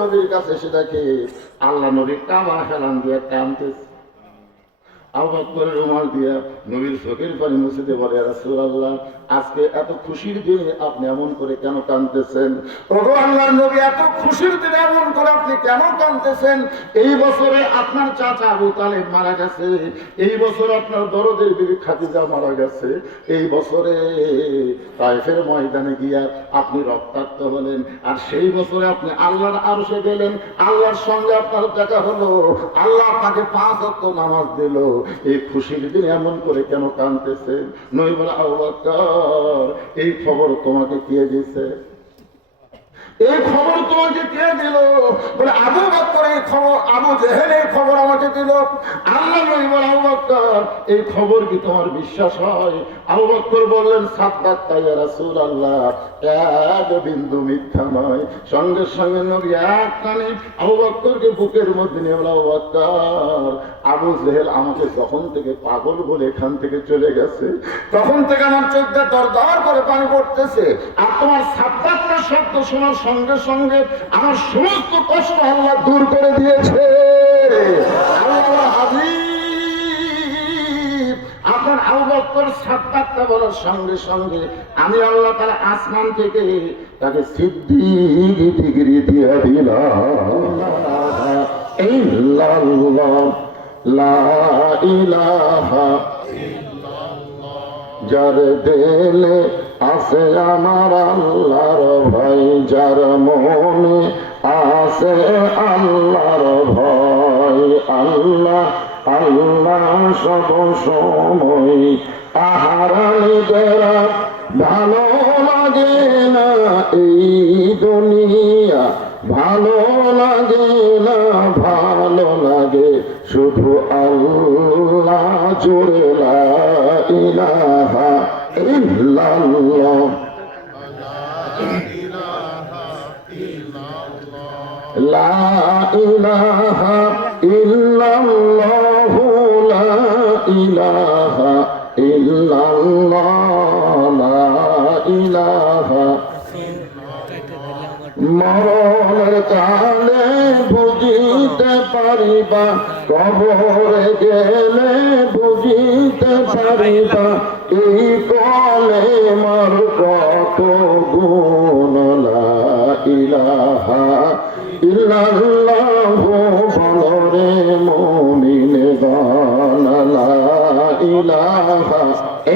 নবীর কাছে এসে দেখে আল্লাহ নবী কাবা হেলান দিয়ে কাঁদতেছে। আবু বকর রুমাল দিয়া নবীর চোখের পানি মুছে দিয়ে বলে, ইয়া রাসূলুল্লাহ, আজকে এত খুশির দিনে আপনি এমন করে কেন কাঁদতেছেন? ওগো আল্লাহর নবী, এত খুশির দিনে এমন করে আপনি কেন কাঁদতেছেন? এই বছরে আপনার চাচা আবু তালেব মারা গেছে, এই বছর আপনার দরদের বিবি খাদিজা মারা গেছে, এই বছরে তায়েফের ময়দানে গিয়া আপনি রক্তাক্ত হলেন, আর সেই বছরে আপনি আল্লাহর আরশে গেলেন, আল্লাহর সঙ্গে আপনার দেখা হলো, আল্লাহ আপনাকে 5 ওয়াক্ত নামাজ দিল, এই খুশির দিন এমন করে কেন কাঁদতেছেন? নবী বলে, আবু বকর, এই খবর তোমাকে কে দিয়েছে? এই খবর তোমাকে কে দিল? বলে, আবু বকর এই খবর, আবু জেহেল এই খবর আমাকে দিল। আল্লাহ নবী বলে, আবু বকর, এই খবর কি তোমার বিশ্বাস হয়? আবু বকর বললেন, সাদ্দাক্তা ইয়া রাসূলুল্লাহ, এক বিন্দু মিথ্যা নয়। সঙ্গে সঙ্গে নবী এক কানে আবু বকরকে বুকের মধ্যে নিয়ে বলে, আবু বকর, আবু জেহেল আমাকে যখন থেকে পাগল বলে এখান থেকে চলে গেছে, তখন থেকে আমার চোখ দিয়ে দরদর করে পানি পড়তেছে, আর তোমার সাদ্দাক্তার শব্দ শোনার সঙ্গে সঙ্গে আমার সমস্ত কষ্ট আল্লাহ দূর করে দিয়েছে। আল্লাহ হাবিব, আপনার আবু বকর সাদ্দাক্তা বলার সঙ্গে সঙ্গে আমি আল্লাহ তাআলা আসমান থেকে তাকে সিদ্দিক ডিগ্রি দিয়ে দিলাম। ইল্লাল্লাহ লা ইলাহা যার দিলে আছে আমার আল্লাহর ভয়, যার মনে আছে আল্লাহর ভয়, আল্লাহ আল্লাহ সব সময়। আহারানিদের ভালো লাগে না এই দুনিয়া, ভালো লাগে না, ভালো লাগে শুধু আল্লাহ জুড়ে লা ইলাহা ইল্লাল্লাহ, লা ইলাহা ইল্লাল্লাহু, লা ইলাহা ইল্লাল্লাহ, লা ইলাহা। মরণের কালে বুঝিতে পারিবা, কবরে গেলে বুঝিতে পারিবা, এই কলে মার কত গুণ। লা ইলাহা ইল্লাল্লাহু বলরে মুমিনগণ, লা ইলাহা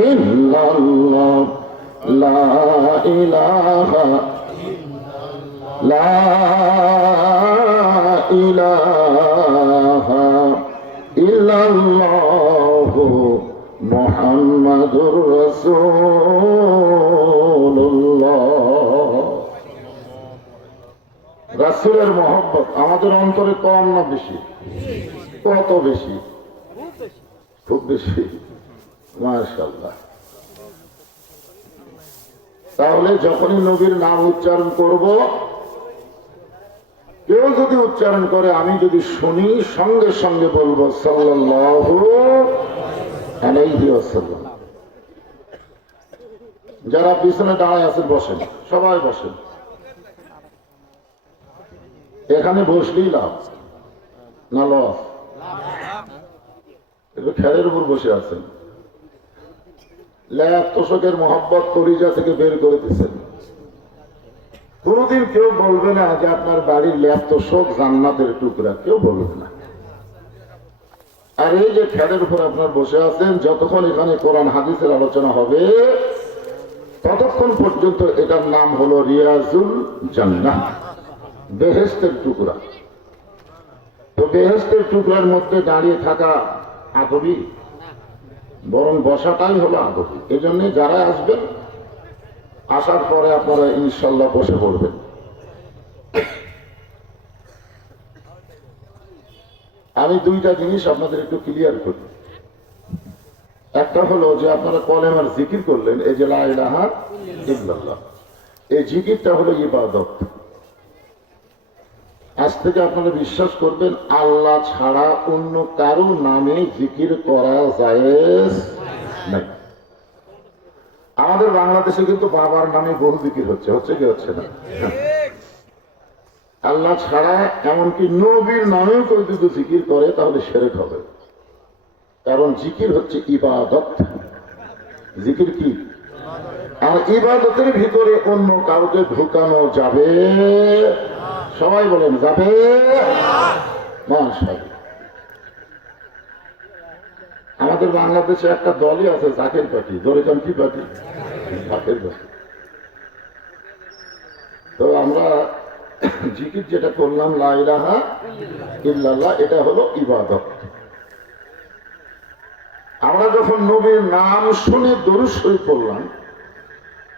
ইল্লাল্লাহ, লা ইলাহা লা ইলাহা ইল্লাল্লাহু মুহাম্মাদুর রাসূলুল্লাহ। রাসূলের মহব্বত আমাদের অন্তরে কম না বেশি? কত বেশি? খুব বেশি, মাশাআল্লাহ। তাহলে যখনই নবীর নাম উচ্চারণ করব, কেউ যদি উচ্চারণ করে, আমি যদি শুনি, সঙ্গে সঙ্গে বলবো সাল্লাল্লাহু আলাইহি ওয়াসাল্লাম। যারা পিছনে দাঁড়ায় আছেন বসেন, সবাই বসেন। এখানে বসলেই লাভ না লস? একটু খেলের উপর বসে আছেন, ল্যাব তোষকের মোহাব্বত কলিজা থেকে বের করে দিচ্ছেন। কোনদিন কেউ বলবে না যে আপনার বাড়ির ল্যাব তোষক জান্নাতের টুকরা, কেউ বলবে না। আর এই যে খেলের উপর আপনার বসে আছেন, যতক্ষণ এখানে কোরআন হাদিসের আলোচনা হবে ততক্ষণ পর্যন্ত এটার নাম হলো রিয়াজুল জান্নাহ, বেহেশতের টুকরা। তো বেহেশতের টুকরার মধ্যে দাঁড়িয়ে থাকা আদবি, বরং বসাটাই হলো আদবি। এই জন্য যারা আসবেন, আসার পরে আপনারা ইনশাল্লাহ বসে পড়বেন। আমি দুইটা জিনিস আপনাদের একটু ক্লিয়ার করি। একটা হলো যে আপনারা কলেমার জিকির করলেন, এই যে লা ইলাহা ইল্লাল্লাহ, এই জিকিরটা হলো ইবাদত। আজ থেকে আপনারা বিশ্বাস করবেন, আল্লাহ ছাড়া অন্য কারো নামে জিকির করা জায়েজ নাই। আমাদের বাংলাদেশে কিন্তু বাবার নামে বহু জিকির হচ্ছে, হচ্ছে কি হচ্ছে না? আল্লাহ ছাড়া এমনকি নবীর নামেও কেউ যদি জিকির করে তাহলে শিরক হবে। কারণ জিকির হচ্ছে ইবাদত। জিকির কি? আর ইবাদতের ভিতরে অন্য কাউকে ঢুকানো যাবে? সবাই বলেন যাবে। মাশাআল্লাহ। আমাদের বাংলাদেশে একটা দলই আছে জাকের পার্টি। ধরে যান কি পার্টি? জাকের পার্টি। তো আমরা জিকির যেটা করলাম লা ইলাহা ইল্লাল্লাহ, এটা হলো ইবাদত। আমরা যখন নবীর নাম শুনে দরুদ শরীফ পড়লাম,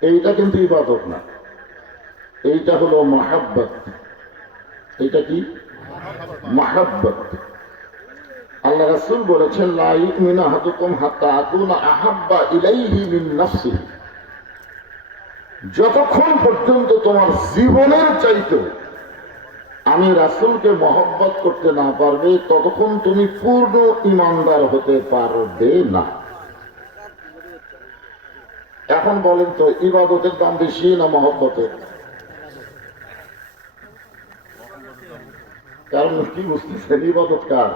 এইটা কিন্তু ইবাদত না, এইটা হলো মাহাব্বত। এইটা কি? মাহাব্বত। আল্লাহ রাসূল বলেছেন লা ইউমিনু আহাদুকুম হাত্তা আকুনা আহাব্বা ইলাইহি মিন নাফসিহি। যতক্ষণ পর্যন্ত তোমার জীবনের চাইতে আমি রাসূলকে মহব্বত করতে না পারবে, ততক্ষণ তুমি পূর্ণ ইমানদার হতে পারবে না। এখন বলেন তো, ইবাদতের দাম বেশি না মহব্বতের? কারণ কি বুঝতেছেন, ইবাদত কার?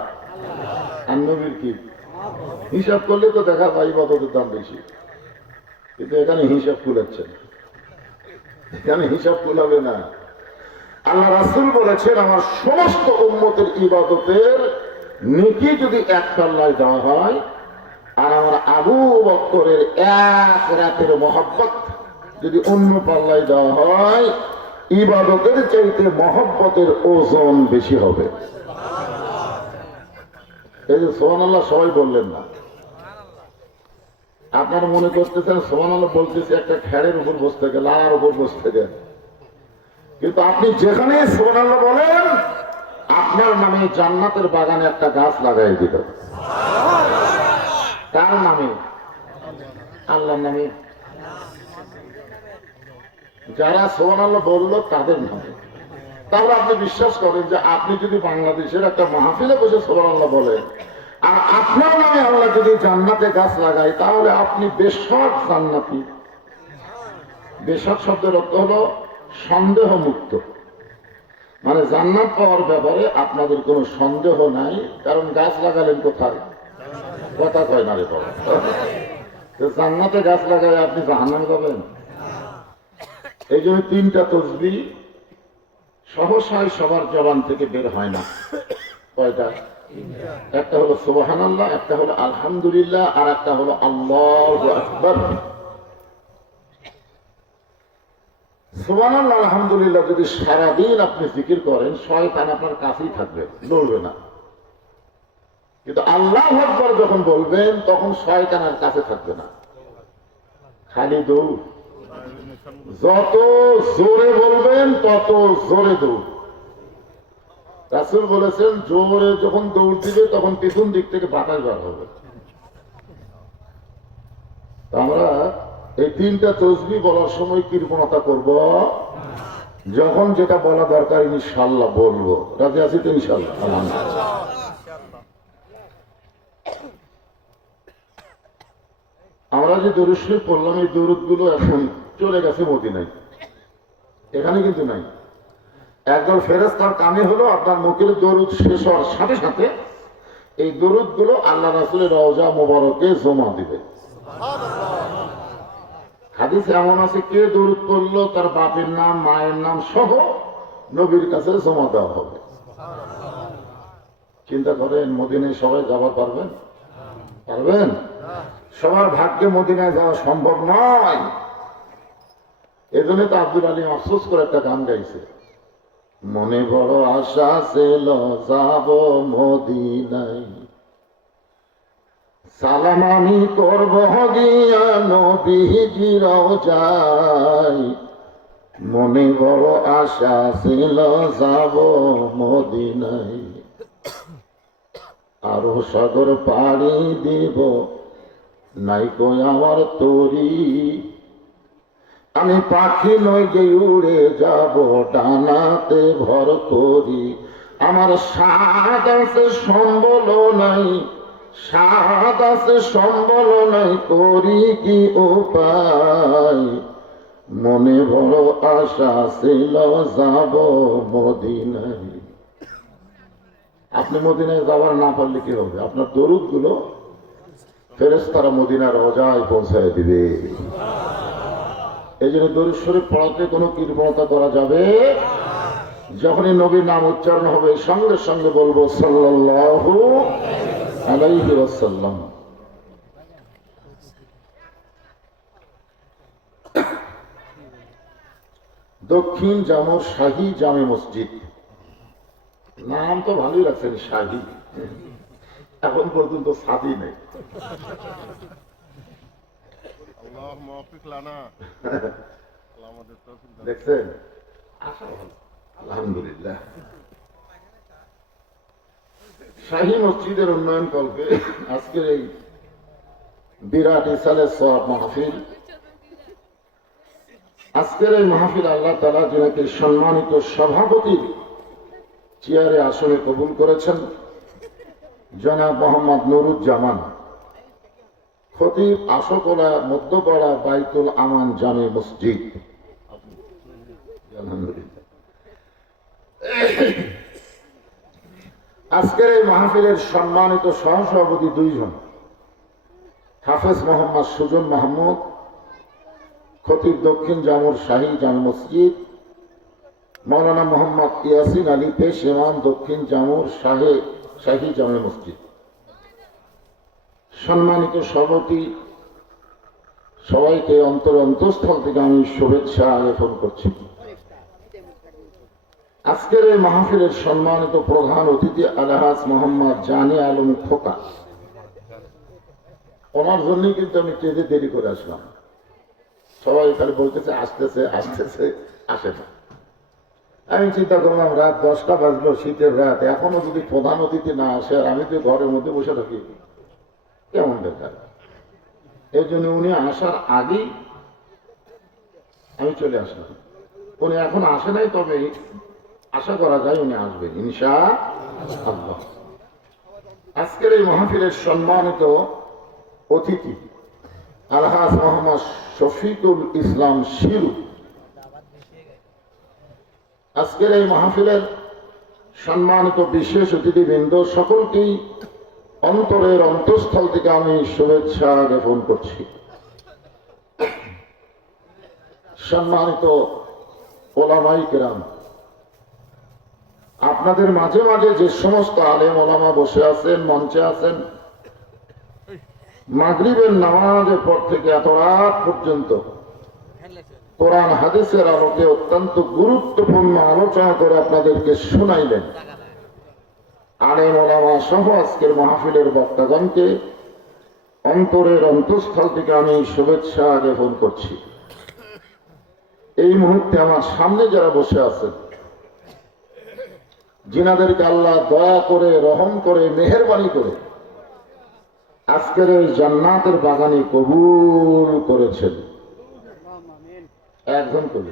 আর নবীর কি? হিসাব করলে তো দেখা যায় ইবাদতের দাম বেশি, কিন্তু এখানে হিসাব কুলাচ্ছেন, এখানে হিসাব কুলাবে না। আল্লাহ রাসূল বলেছেন আমার সমস্ত উম্মতের ইবাদতের নেকি যদি এক পাল্লায় দেওয়া হয়, আর আমার আবু বকরের এক রাতের মহব্বত যদি অন্য পাল্লায় দেওয়া হয়, ইবাদতের চাইতে মহব্বতের ওজন বেশি হবে। এই যে সুবহানাল্লাহ সবাই বললেন না, আপনারা মনে করতেছেন সুবহানাল্লাহ বলতেছে একটা খেড়ের উপর বসে থেকে, লাড়ার উপর বসে থেকে, কিন্তু আপনি যেখানে সুবহানাল্লাহ বলেন আপনার নামে জান্নাতের বাগানে একটা গাছ লাগাই দিল। কার নামে? আল্লাহর নামে। যারা সুবহানাল্লাহ বললো তাদের নামে। তাহলে আপনি বিশ্বাস করেন যে আপনি যদি বাংলাদেশের একটা মাহফিলে বসে সুবহানাল্লাহ বলেন আর আপনার নামে আল্লাহ যদি জান্নাতে গাছ লাগায়, তাহলে আপনি বেশক জান্নাতি। বেশক শব্দের অর্থ হলো সন্দেহ মুক্ত, মানে জান্নাত পাওয়ার ব্যাপারে আপনাদের কোনো সন্দেহ নাই। কারণ গাছ লাগালেন কোথায়? কথা কয় না রে বাবা। জান্নাতে গাছ লাগায় আপনি জাহান্নামে যাবেন? এই জন্য তিনটা তাসবিহ সহসায় সবার জবান থেকে বের হয় না। কয়টা? একটা হলো সুবহানাল্লাহ, একটা হলো আলহামদুলিল্লাহ, আর একটা হলো আল্লাহু আকবার। সুবহানাল্লাহ আলহামদুলিল্লাহ যদি সারাদিন আপনি জিকির করেন, শয়তান আপনার কাছেই থাকবে, লড়বে না। কিন্তু আল্লাহু আকবার যখন বলবেন তখন শয়তান আর কাছে থাকবে না, খালি দৌড়। যত জোরে বলবেন তত জোরে দৌড়। রাসূল বলেছেন জোরে যখন দৌড় দিবে তখন পিছন দিক থেকে বাতাস বার হবে। আমরা এই তিনটা তাসবিহ বলার সময় কৃপণতা করব, যখন যেটা বলা দরকার ইনশাআল্লাহ বলবো। রাজি আছি তো ইনশাআল্লাহ? আলহামদুলিল্লাহ। আমরা যে দরুদ শরীফ পড়লাম, এই দরুদ গুলো এখন চলে গেছে মদিনায়, এখানে কিন্তু নাই। একদল ফেরেশতার কামে হলো আপনার মুখের দরুদ শেষ হওয়ার সাথে সাথে এই দরুদ গুলো আল্লাহ রাসূলের রওজা মোবারকে জমা দিবে। হাদিসে এমন আছে, কে দরুদ পড়লো তার বাপের নাম মায়ের নাম সহ নবীর কাছে জমা দেওয়া হবে। চিন্তা করেন, মদিনায় সবাই যাবার পারবেন? পারবেন? সবার ভাগ্যে মদিনায় যাওয়া সম্ভব নয়। এজন্য তো আব্দুল আলী আফসোস করে একটা গান গাইছে, মনে বড় আশা ছিল যাব মদিনায়, সালাম আমি করব গিয়া নবীজির রওজায়, মনে বড় আশা ছিল যাব মদিনায়, আরো সাগর পাড়ি দিব নাই কই আমার তরি, আমি পাখি নই যে উড়ে যাব ডানাতে ভর করি, আমার সাদ আছে সম্বল নাই, সাদ আছে সম্বল নাই, করি কি উপায়, মনে বড় আশা ছিল যাব মদিনায়। আপনি মদিনায় যাবার না পারলে কি হবে? আপনার দরুদ গুলো ফেরেশতারা মদিনার রওজায় পৌঁছায় দিবে। এই জন্য দরুদ শরীফ পড়াতে কোনো কৃপণতা করা যাবে। যখনই নবীর নাম উচ্চারণ হবে সঙ্গে সঙ্গে বলবো সাল্লাল্লাহু আলাইহি ওয়াসাল্লাম। দক্ষিণ জামুর শাহী জামে মসজিদ, নাম তো ভালোই রাখছেন শাহী, এখন পর্যন্ত সাদি নেই। দেখছেন, আলহামদুলিল্লাহ। শাহী মসজিদের উন্নয়ন কল্পে আজকের এই বিরাট ইসালে সওয়াব মাহফিল, আজকের এই মাহফিল আল্লাহ তাআলা যিনাকে সম্মানিত সভাপতির চেয়ারে আসনে কবুল করেছেন, জনাব মোহাম্মদ নুরুজ্জামান, খতিব আশকোলা মধ্যপাড়া বাইতুল আমান জামে মসজিদ। আলহামদুলিল্লাহ। আজকের এই মাহফিলের সম্মানিত সহসভাপতি দুইজন, হাফেজ মোহাম্মদ সুজন মাহমুদ, খতিব দক্ষিণ জামুর শাহী জামে মসজিদ, মৌলানা মোহাম্মদ ইয়াসিন আলী পেশ ইমাম দক্ষিণ জামুর শাহী জামে মসজিদ। সম্মানিত সভাপতি সবাইকে অন্তঃস্থল থেকে আমি শুভেচ্ছা জ্ঞাপন করছি। আজকের এই মাহফিলের সম্মানিত প্রধান অতিথি আলহাজ মোহাম্মদ জানে আলম খোকা, ওনার জন্যই কিন্তু আমি কেঁদে দেরি করে আসলাম। সবাই খালি বলতেছে আসতেছে আসতেছে, আসে না। আমি চিন্তা করলাম রাত 10টা বাজলো, শীতের রাত, এখনো যদি প্রধান অতিথি না আসে আর আমি তো ঘরের মধ্যে বসে থাকি, কেমন বেকার। এই জন্য উনি আসার আগেই আমি চলে আসলাম। উনি এখন আসে নাই, তবে আশা করা যায় উনি আসবেন ইনশাআল্লাহ। আজকের এই মাহফিলের সম্মানিত অতিথি আলহাজ মোহাম্মদ শফিকুল ইসলাম শিরু, আজকের এই মাহফিলের সম্মানিত বিশেষ অতিথিবৃন্দ, সকলকেই অন্তরের অন্তঃস্থল থেকে আমি শুভেচ্ছা জ্ঞাপন করছি। সম্মানিত ওলামাই কেরাম, আপনাদের মাঝে মাঝে যে সমস্ত আলেম ওলামা বসে আছেন, মঞ্চে আছেন, মাগরিবের নামাজের পর থেকে এত রাত পর্যন্ত কোরআন হাদিসের আলোকে অত্যন্ত গুরুত্বপূর্ণ আলোচনা করে আপনাদেরকে শোনাইলেন। আলেম ওলামা সহ আজকের মাহফিলের বক্তাগণকে অন্তরের অন্তঃস্থল থেকে আমি শুভেচ্ছা জ্ঞাপন করছি। এই মুহূর্তে আমার সামনে যারা বসে আছেন, যিনাদেরকে আল্লাহ দয়া করে, রহম করে, মেহেরবানি করে আজকের এই জান্নাতের বাগানে কবুল করেছেন, একজন করে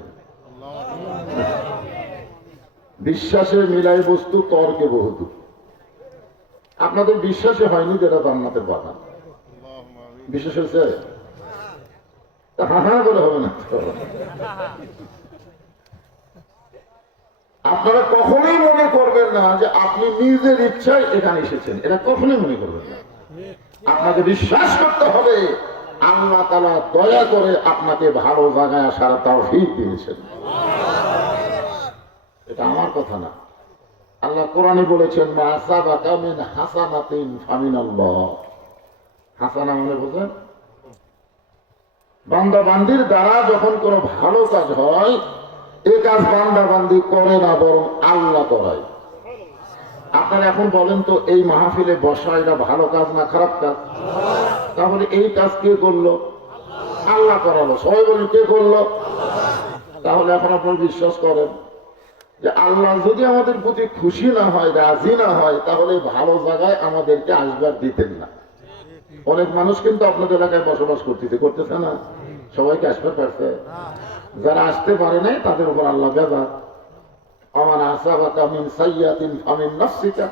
বিশ্বাসের মিলাই বস্তু তর্কে বহুদূর। আপনাদের বিশ্বাসে হয়নি যেটা জান্নাতের বাগান, বিশ্বাস হয়েছে? হ্যাঁ বলে হবে না। আপনারা কখনোই মনে করবেন না যে আপনি নিজের ইচ্ছায় এখানে এসেছেন, এটা কখনোই মনে করবেন না। আপনাকে বিশ্বাস করতে হবে আল্লাহ তাআলা দয়া করে আপনাকে ভালো জায়গায় আসার তৌফিক দিয়েছেন। এটা আমার কথা না, আল্লাহ কোরআনে বলেছেন মা আসাবাকা মিন হাসানাতিন ফামিনাল্লাহ। হাসানা মানে বোঝেন, বান্দা বান্দির দ্বারা যখন কোনো ভালো কাজ হয়, এই কাজ বান্দা বান্দি করে না, বরং আল্লাহ করায়। আপনারা এখন বলেন তো, এই মাহফিলে বসা এটা ভালো কাজ না খারাপ কাজ? তাহলে এই কাজ কে করলো? আল্লাহ করালো। সবাই বলেন কে করলো? তাহলে এখন আপনারা বিশ্বাস করেন যে আল্লাহ যদি আমাদের প্রতি খুশি না হয়, রাজি না হয়, তাহলে ভালো জায়গায় আমাদেরকে আসবার দিতেন না। অনেক মানুষ কিন্তু আপনাদের এলাকায় বসবাস করতেছে না, সবাইকে আসবার পারছে। যারা আসতে পারে নাই তাদের উপর আল্লাহ বেজার। আমার আসাবাকা মিন সাইয়্যাতিন ফামিন নাফসিকা।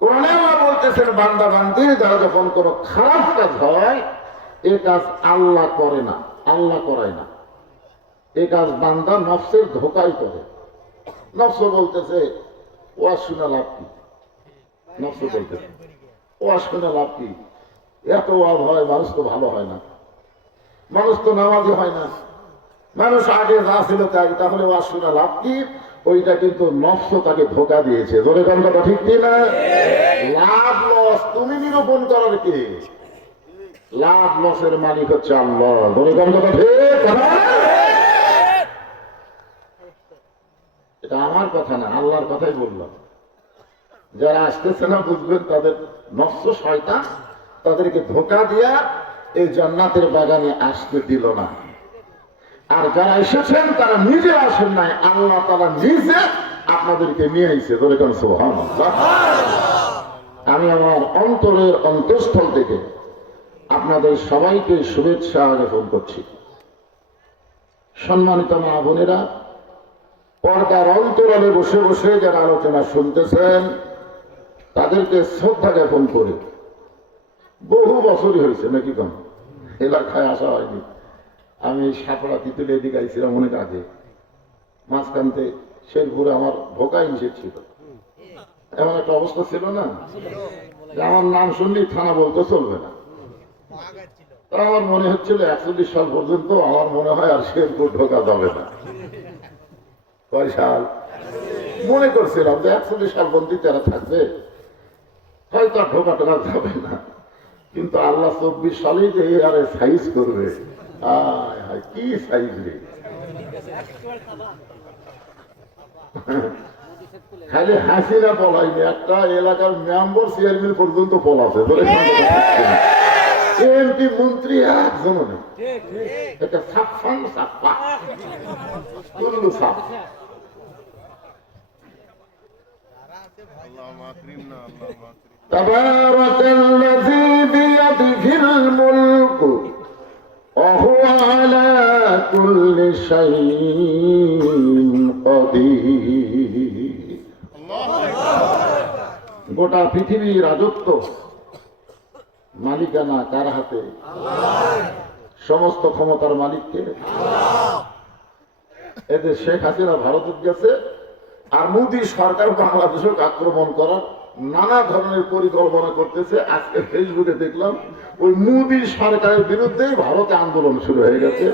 কোরআনে আল্লাহ বলতেছেন বান্দা বান্দির দ্বারা যখন কোনো খারাপ কাজ হয়, এই কাজ আল্লাহ করে না, আল্লাহ করায় না। এই কাজ বান্দা নফসের ধোকাই করে। নফস বলতেছে ওয়াজ শুনে লাভ কি, নফস বলতেছে ওয়াজ শুনে লাভ কি, এত ওয়াজ হয় মানুষ তো ভালো হয় না, মানুষ তো নামাজি হয় না, মানুষ আগে যা ছিল তাই, তাহলে ওয়াজ শুনে লাভ কি। ওইটা কিন্তু নফস তাকে ধোকা দিয়েছে। ধরে কোন কথা ঠিক কি না? লাভ লস তুমি নিরূপণ করার কে? লাভ লসের মালিক হচ্ছে আল্লাহ। ধরে কোন কথা ঠিক? এটা আমার কথা না, আল্লাহর কথাই বললাম। যারা আসতেছে না বুঝবেন তাদের নফস শয়তান তাদেরকে ধোকা দিয়া এই জান্নাতের বাগানে আসতে দিল না। আর যারা এসেছেন তারা নিজে আসেন নাই, আল্লাহ তাআলা নিজে আপনাদেরকে নিয়ে আইছে। ধরে কোন সুবহানাল্লাহ। আমি আমার অন্তরের অন্তঃস্থল থেকে আপনাদের সবাইকে শুভেচ্ছা জ্ঞাপন করছি। সম্মানিত মা বোনেরা, পর্দার অন্তরালে বসে বসে যারা আলোচনা শুনতেছেন তাদেরকে শ্রদ্ধা জ্ঞাপন করে বহু বছরই হয়েছে নাকি কম এলাকায় আসা হয়নি। আমি সাপড়া তিতুলে এদিকে আইছিলাম অনেক আগে, মাঝখানতে শেরপুরে আমার ঢোকাই নিষেধ ছিল। এমন একটা অবস্থা ছিল না যে আমার নাম শুনলেই থানা বলতে চলবে না। আমার মনে হচ্ছিল 41 সাল পর্যন্ত আমার মনে হয় আর শেরপুর ঢোকা যাবে না। কয় সাল মনে করছিলাম যে 41 সাল বন্দি তারা থাকবে, হয়তো আর ঢোকা টোকা যাবে না। কিন্তু আল্লাহ 24 সালেই যে আরে সাইজ করবে, কি সাইজ রে! খালি হাসিনা পলাইনি, একটা এলাকার মেম্বার চেয়ারম্যান পর্যন্ত পলাছে। এমপি মন্ত্রী একজন নেই, একটা ছাপ্পান ছাপ্পা কুল্লু ছাপ। تبارك الذي بيده الملك وهو على كل شيء قدير। গোটা পৃথিবীর রাজত্ব মালিকানা কার হাতে? সমস্ত ক্ষমতার মালিককে। এদের শেখ হাসিনা ভারতে গেছে, আর মোদী সরকার বাংলাদেশে আক্রমণ করার নানা ধরনের পরিকল্পনা করতেছে। আজকে ফেসবুকে দেখলাম ওই মোদী সরকারের বিরুদ্ধেই ভারতে আন্দোলন শুরু হয়ে গেছে।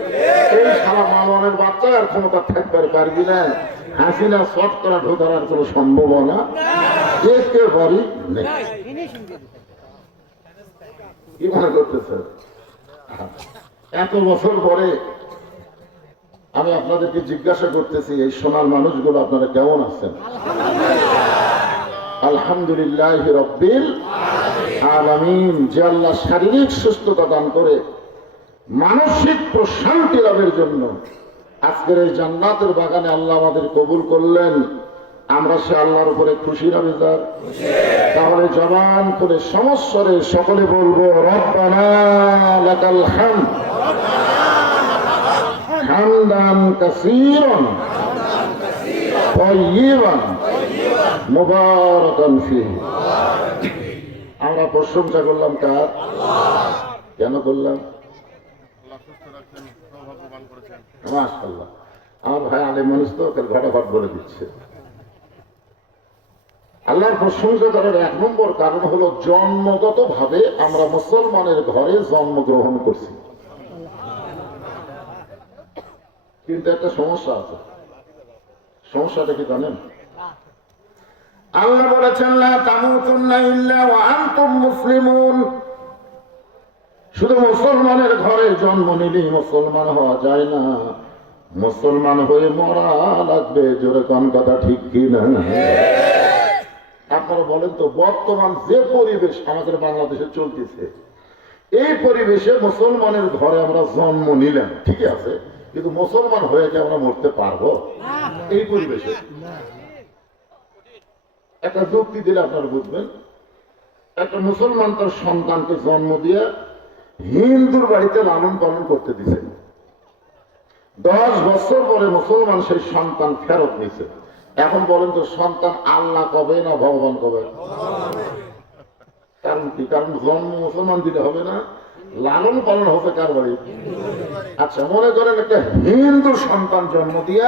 এই সারা মাননের বাচ্চা আর ক্ষমতা থাকতে পারবি না, হাসিনা শট করা ঢোকার আর কোনো সম্ভাবনা একেবারেই নেই। কি মনে করতেছে? এত বছর পরে আমি আপনাদেরকে জিজ্ঞাসা করতেছি, এই সোনার মানুষগুলো আপনারা কেমন আছেন? আলহামদুলিল্লাহ রাব্বিল আলামিন। যে আল্লাহ শারীরিক সুস্থতা দান করে মানসিক প্রশান্তি লাভের জন্য আজকের এই জান্নাতের বাগানে আল্লাহ আমাদের কবুল করলেন, আমরা সে আল্লাহর উপরে খুশি না বেজার? তাহলে জবান করে সমস্বরে সকলে বলবো রব্বানা লাকাল হামদ হামদান কাসীরান তাইয়িবান মুবারাকান ফীহি। আমরা প্রশংসা করলাম কার? কেন করলাম? মাশাআল্লাহ, আমার ভাই আলেম মানুষ তো ঘটাঘট বলে দিচ্ছে। আল্লাহর প্রশংসা করার এক নম্বর কারণ হলো জন্মগত ভাবে আমরা মুসলমানের ঘরে জন্মগ্রহণ করছি। কিন্তু একটা সমস্যা আছে। সমস্যাটা কি জানেন? আল্লাহ বলেছেন লা তামুতুন্না ইল্লা ওয়া আনতুম মুসলিমুন। শুধু মুসলমানের ঘরে জন্ম নিলেই মুসলমান হওয়া যায় না, মুসলমান হয়ে মরা লাগবে। জোরে কোন কথা ঠিক কি না? আপনারা বলেন তো, বর্তমান যে পরিবেশ আমাদের বাংলাদেশে চলতেছে, এই পরিবেশে মুসলমানের ঘরে আমরা জন্ম নিলাম, ঠিক আছে, কিন্তু মুসলমান হয়ে কি আমরা মরতে পারবো এই পরিবেশে? একটা যুক্তি দিলে আপনারা বুঝবেন। একটা মুসলমান তার সন্তানকে জন্ম দিয়ে হিন্দুর বাড়িতে লালন পালন করতে দিছে, 10 বছর পরে মুসলমান সেই সন্তান ফেরত নিছে। এখন বলেন তো, সন্তান আল্লাহ কবে না ভগবান কবে? কারণ কি? কারণ জন্ম মুসলমান দিলে হবে না, লালন পালন হতে কার বাড়ি? আচ্ছা, মনে করেন একটা হিন্দু সন্তান জন্ম দিয়া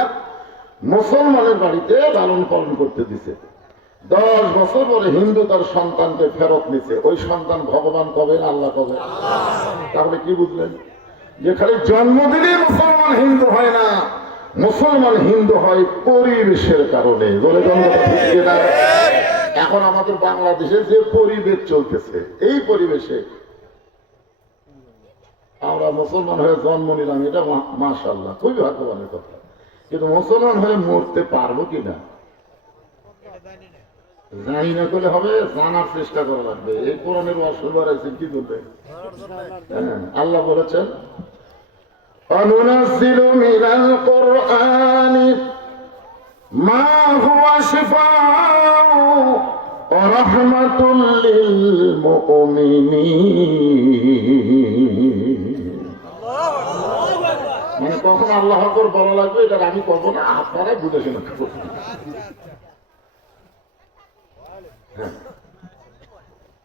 মুসলমানের বাড়িতে লালন পালন করতে দিছে, 10 বছর পরে হিন্দু তার সন্তানকে ফেরত নিছে, ওই সন্তান ভগবান কবে না আল্লাহ কবে? তাহলে কি বুঝলেন? যে খালি জন্ম দিলেই মুসলমান হিন্দু হয় না, মুসলমান হিন্দু হয় পরিবেশের কারণে। এখন আমাদের বাংলাদেশে যে পরিবেশ চলতেছে, এই পরিবেশে আমরা মুসলমান হয়ে জন্ম নিলাম, এটা মাশাআল্লাহ খুবই ভাগ্যবানের কথা। কিন্তু মুসলমান হয়ে মরতে পারবো কিনা জানি না, করলে হবে, জানার চেষ্টা করা লাগবে। এই কোরআনের অসুবিধা আছে কি বলবে? আল্লাহ বলেছেন, অনুনাজ্জিলু মিনাল কুরআনি মা হুয়া শিফাউ ওয়া রাহমাতুল লিল মুমিনিন। মানে কখন আল্লাহ আকবার বলা লাগবে এটা আমি করবো না, আপনারাই বুঝে শুনে করবেন।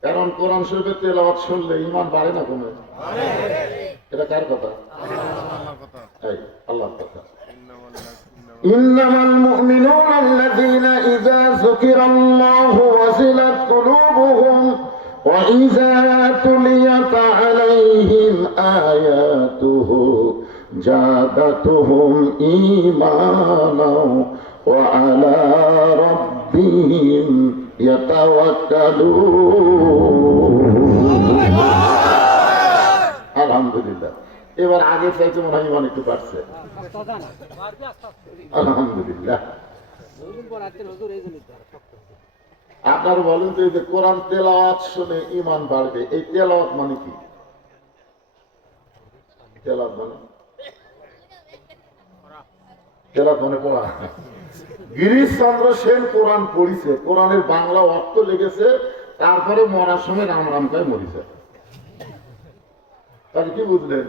কারণ কোরআন শরীফের তেলাওয়াত শুনলে ঈমান বাড়ে না কমে? এটা কার কথা? আল্লাহর কথা। ইন্নামাল মুমিনুনা আল্লাযীনা ইযা যুকিরাল্লাহু ওয়াজিলাত কুলুবুহুম ওয়া ইযা তুলিয়াত আলাইহিম আয়াতুহু জাদাতুহুম ঈমানাও ওয়া আলা রাব্বিহিম আলহামদুলিল্লাহ। এবার আগে চাইতে মনে হয় ইমান একটু বাড়ছে, আলহামদুলিল্লাহ। আপনারা বলেন তো, এই যে কোরআন তেলাওয়াত শুনে ইমান বাড়বে, এই তেলাওয়াত মানে কি? তেলাওয়াত মানে পড়া। গিরিশচন্দ্র সেন কোরআন পড়িছে, কোরআনের বাংলা অর্থ লেগেছে, তারপরে মরার সময় রাম রাম করে মরিছে। তাহলে কি বুঝলেন?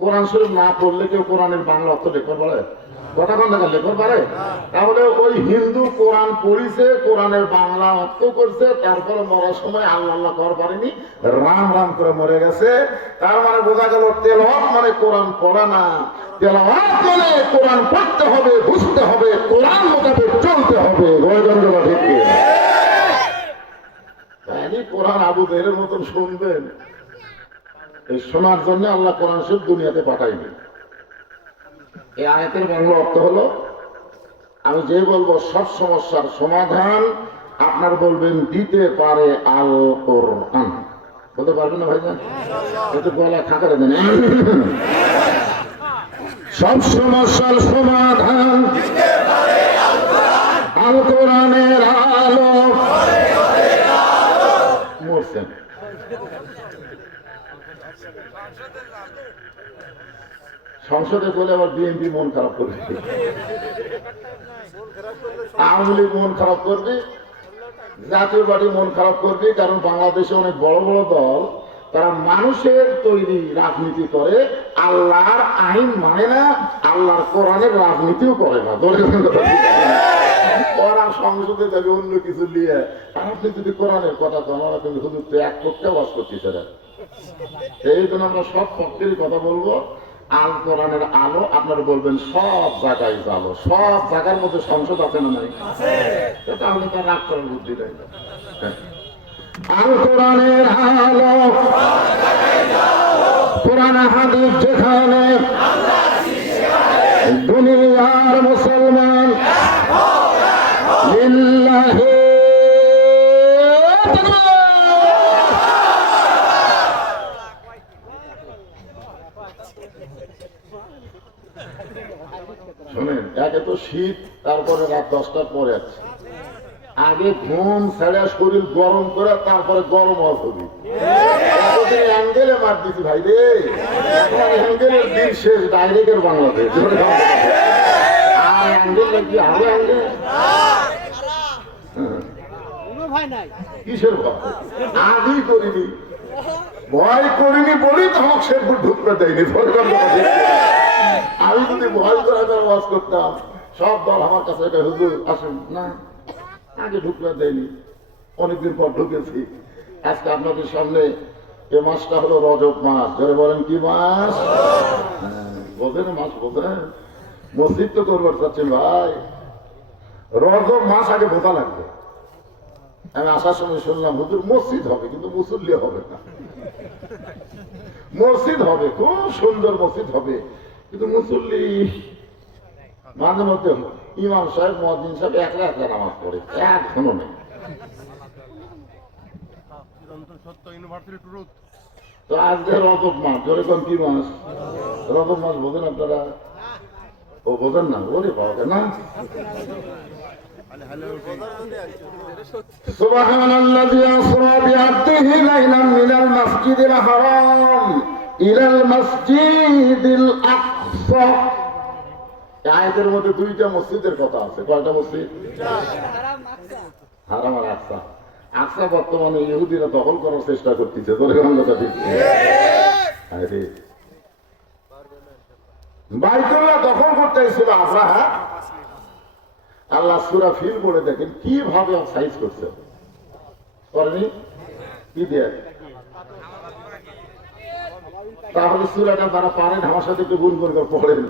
কোরআন শরীফ না পড়লে কেউ কোরআনের বাংলা অর্থ লেখর পারে? কথা কোন দেখা লেখর পারে? তাহলে ওই হিন্দু কোরআন পড়িছে, কোরআনের বাংলা অর্থ করছে, তারপরে মরার সময় আল্লাহ আল্লাহ কর পারেনি, রাম রাম করে মরে গেছে। তার মানে বোঝা গেল তেলাওয়াত মানে কোরআন পড়া না, তেলাওয়াত মানে কোরআন পড়তে হবে, বুঝতে হবে, কোরআন মোতাবেক চলতে হবে। কোরআন আবু জেহেলের মতন শুনবেন, এই শোনার জন্য আল্লাহ কোরআন শরীফ দুনিয়াতে পাঠাইবেন। এই আয়াতের বাংলা অর্থ হলো, আমি যে বলবো সব সমস্যার সমাধান আপনার বলবেন দিতে পারে আল কোরআন। বলতে পারবেন না ভাইজান? একটু গলা খাঁকা দেন। সব সমস্যার সমাধান আল কোরআনের আলো। মরছেন সংসদে বলে আবার বিএনপি মন খারাপ করবে, আওয়ামী লীগ মন খারাপ করবে, জাতীয় পার্টি মন খারাপ করবে। কারণ বাংলাদেশে অনেক বড় বড় দল, তারা মানুষের তৈরি রাজনীতি করে, আল্লাহর আইন মানে না, আল্লাহর কোরআনের রাজনীতিও করে না। ওরা সংসদে যাবে অন্য কিছু নিয়ে, আর আপনি যদি কোরআনের কথা কন, ওরা কিন্তু হুজুর তো এক পক্ষে বাস করতেছে না। এই জন্য আমরা সব পক্ষেরই কথা বলবো। আল কোরআনের আলো আপনারা বলবেন সব জায়গায় আলো, সব জায়গার মধ্যে সংসদ আছে না নাই? তাহলে তার রাগ করার বুদ্ধি দেয়। আল কোরআনের আলো, কোরআন হাদিস যেখানে, দুনিয়ার মুসলমান লিল্লাহি শোনেন, একে তো শীত, তারপরে রাত 10টার পরে আছে, আগে ঘুম ছেড়ে শরীর গরম করে তারপরে গরম হবে। অ্যাঙ্গেলে মার দিচ্ছি ভাই রে, অ্যাঙ্গেলের দিন শেষ, ডাইরেক্টের বাংলাদেশ। আর অ্যাঙ্গেল লাগবে, আরো অ্যাঙ্গেল কিসের ভয়? আগেই করিনি, ভয় করিনি বলি তো আমাকে সে ঢুকতে দেয়নি। আমি যদি ভয় করে ওয়াজ করতাম, সব দল আমার কাছে হুজুর আসুন না, আগে ঢুকতে দেয়নি, অনেকদিন পর ঢুকেছি। আজকে আপনাদের সামনে এ মাসটা হলো রজব মাস। যারা বলেন কি মাস? বোঝেন মাস, বোঝেন? মসজিদ তো করবার চাচ্ছেন ভাই, রজব মাস আগে বোঝা লাগবে। আমি আসার সময় শুনলাম হুজুর মসজিদ হবে কিন্তু মুসল্লি হবে না। মসজিদ হবে, খুব সুন্দর মসজিদ হবে, কিন্তু মুসল্লি মাঝে মধ্যে ইমাম সাহেব মুয়াজ্জিন সাহেব একলা একলা নামাজ পড়ে, এখনো নেই। তো আজকে রজব মাস, যেরকম কি মাস? রজব মাস বোঝেন আপনারা? ও বোঝেন না? ওরে বাবা না। সুবহানাল্লাযী আসরা বিআবদিহি লাইলাম মিনাল মাসজিদিল হারাম ইলাল মাসজিদিল আকসা। আয়াতের মধ্যে দুইটা মসজিদের কথা আছে। কয়টা মসজিদ? হারাম আর আকসা। আকসা বর্তমানে ইহুদিরা দখল করার চেষ্টা করতেছে। বাইতুল্লাহ দখল করতে এসেছিল আব্রাহা। আল্লাহ সূরা ফিল করে দেখেন কিভাবে সাইজ করছে, করেনি? কি দিয়ে? তাহলে সূরাটা যারা পারেন আমার সাথে একটু গুনগুন করে পড়েন।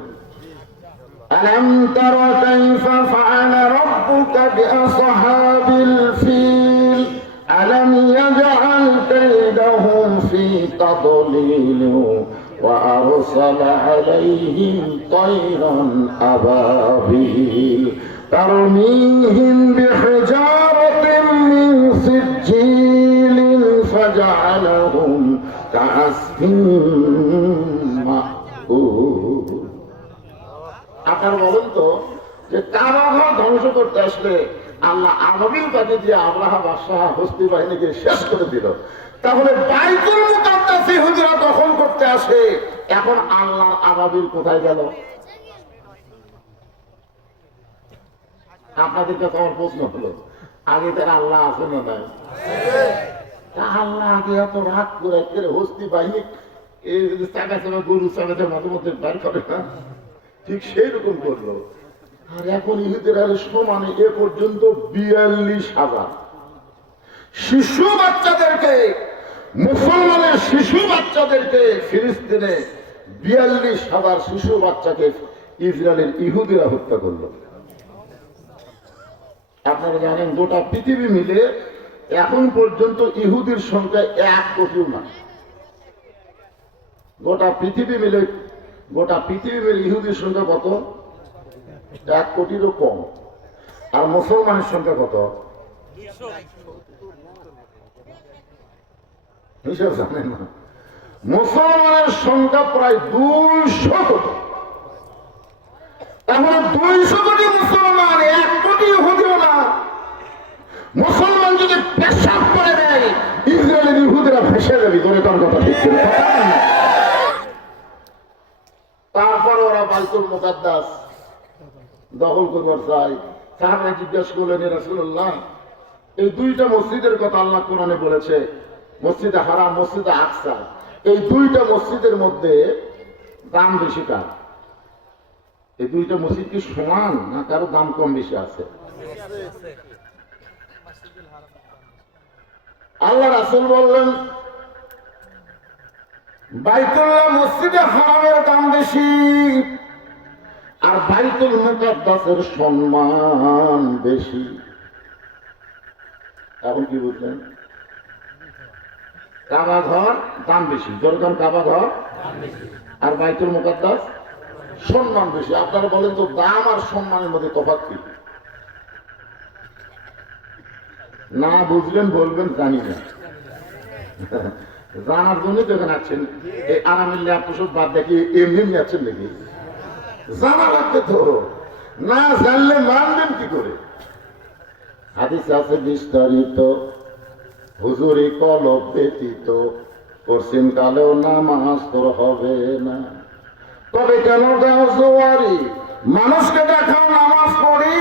ألم تر كيف فعل ربك بأصحاب الفيل ألم يجعل كيدهم في تضليل وأرسل عليهم طيرا أبابيل ترميهم بحجارة من سجيل فجعلهم كعصف مأكول। আপনারা বলেন তো যে কাবাঘর ধ্বংস করতে আসলে আল্লাহ আবাবিল পাঠিয়ে দিয়ে আব্রাহা বাদশাহ হস্তি বাহিনীকে শেষ করে দিল, তাহলে বাইতুল মুকাদ্দাস ইহুদিরা দখল করতে আসে, এখন আল্লাহ আবাবিল কোথায় গেল? আপনাদের কাছে আমার প্রশ্ন হলো, আগে তার আল্লাহ আছে না নাই? আল্লাহ আগে এত রাগ করে হস্তি বাহিনী গরু চাকাতে মাঝে মধ্যে বের করে না, ঠিক সেই রকম করলো। আর এখন ইহুদের সমানে এ পর্যন্ত 42,000 শিশু বাচ্চাদেরকে, মুসলমানের শিশু বাচ্চাদেরকে ফিলিস্তিনে 42,000 শিশু বাচ্চাকে ইসরায়েলের ইহুদিরা হত্যা করলো। আপনারা জানেন গোটা পৃথিবী মিলে এখন পর্যন্ত ইহুদির সংখ্যা 1 কোটিও না। গোটা পৃথিবী মিলে ইহুদির সংখ্যা কত? 1 কোটিরও কম। আর মুসলমানের সংখ্যা কত? হিসাব জানেন না? মুসলমানের সংখ্যা প্রায় 200 কোটি। তাহলে 200 কোটি মুসলমান, 1 কোটি ইহুদিও না। মুসলমান যদি পেশাব করে দেয়, ইসরায়েলের ইহুদিরা ভেসে যাবে। ধরে তার কথা ঠিক করে তারপর ওরা বাইতুল মুকাদ্দাস দখল করবার চায়। সাহাবারা জিজ্ঞাসা করলেন, ইয়া রাসূলুল্লাহ, এই দুইটা মসজিদের কথা আল্লাহ কোরআনে বলেছে, মসজিদে হারাম, মসজিদে আকসা, এই দুইটা মসজিদের মধ্যে দাম বেশি কার? এই দুইটা মসজিদ কি সমান না কারো দাম কম বেশি আছে? আল্লাহ রাসূল বললেন, বাইতুল্লাহ মসজিদে হারামের দাম বেশি, আর বাইতুল মুকাদ্দাসের সম্মান বেশি। এখন কি বুঝলেন? কাবা ঘর দাম বেশি, যখন কাবা ঘর, আর বাইতুল মুকাদ্দাস সম্মান বেশি। আপনারা বলেন তো দাম আর সম্মানের মধ্যে তফাৎ কি? না বুঝলেন বলবেন জানি না, জানার জন্য যখন আছেন এই আরামের ল্যাপটপ বাদ দেখি এমনি যাচ্ছেন নাকি? জানা লাগবে তো, না জানলে মানবেন কি করে? হাদিস আছে বিস্তারিত, হুজুরি কলব ব্যতীত পশ্চিম কালেও নামাজ তোর হবে না। তবে কেন দাও জোয়ারি, মানুষকে দেখাও নামাজ পড়ি,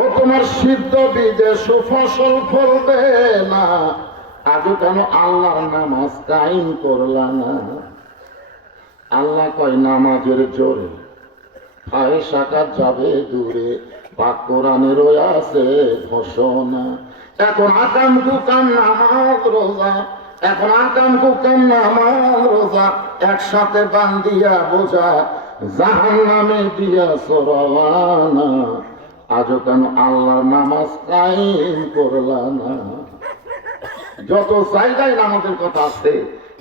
ও তোমার সিদ্ধ বীজে সুফসল ফলবে না। আজও কেন আল্লাহর নামাজ কায়েম করলা না? আল্লাহ কয় নামাজের জোরে ফায়সা কাজ যাবে দূরে, পাক কোরআনের আছে ঘোষণা। এখন আকাম কুকাম নামাজ রোজা এখন আকাম কুকাম নামাজ রোজা একসাথে বান্ধিয়া বোঝা জাহান নামে দিয়া সরওয়ানা, আজও কেন আল্লাহর নামাজ কায়েম করলা না? যত জায়গায় নামাজের কথা আছে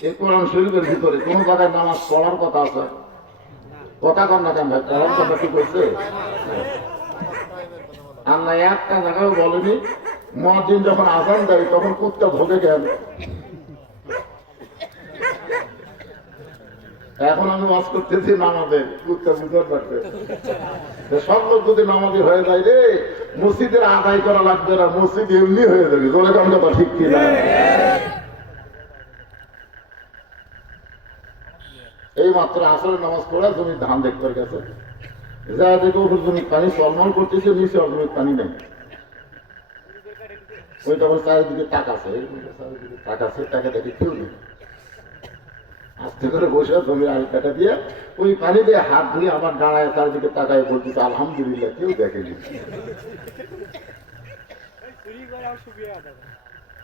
এই কোরআন শরীফের ভিতরে কোন জায়গায় নামাজ পড়ার কথা আছে? কথা কর না কেন ভাই, পড়ার কথা কি করছে? আল্লাহ একটা জায়গায় বলেনি মুয়াজ্জিন যখন আযান দেয় তখন কুত্তা ভোগে কেন? এখন আমি ওয়াজ করতেছি নামাজে, কুত্তা বুঝতে পারছে সব লোক যদি নামাজি হয়ে যায় রে, মসজিদের আদায় করা লাগবে না, মসজিদ এমনি হয়ে যাবে। বলে কাম কথা ঠিক কিনা? এই মাত্র আসরের নামাজ পড়া জমি ধান দেখতে গেছে, যা দেখে ওপর জমি পানি চলমল করতেছে, নিচে জমির পানি নেই। ওই তখন চারিদিকে তাকাছে, চারিদিকে তাকাছে, তাকে দেখে কেউ নেই। আস্তে করে বসে জমির আল কাটা দিয়ে ওই পানি দিয়ে হাত ধুয়ে আমার দাঁড়ায় চারিদিকে তাকায় বলতেছে আলহামদুলিল্লাহ কেউ দেখেনি।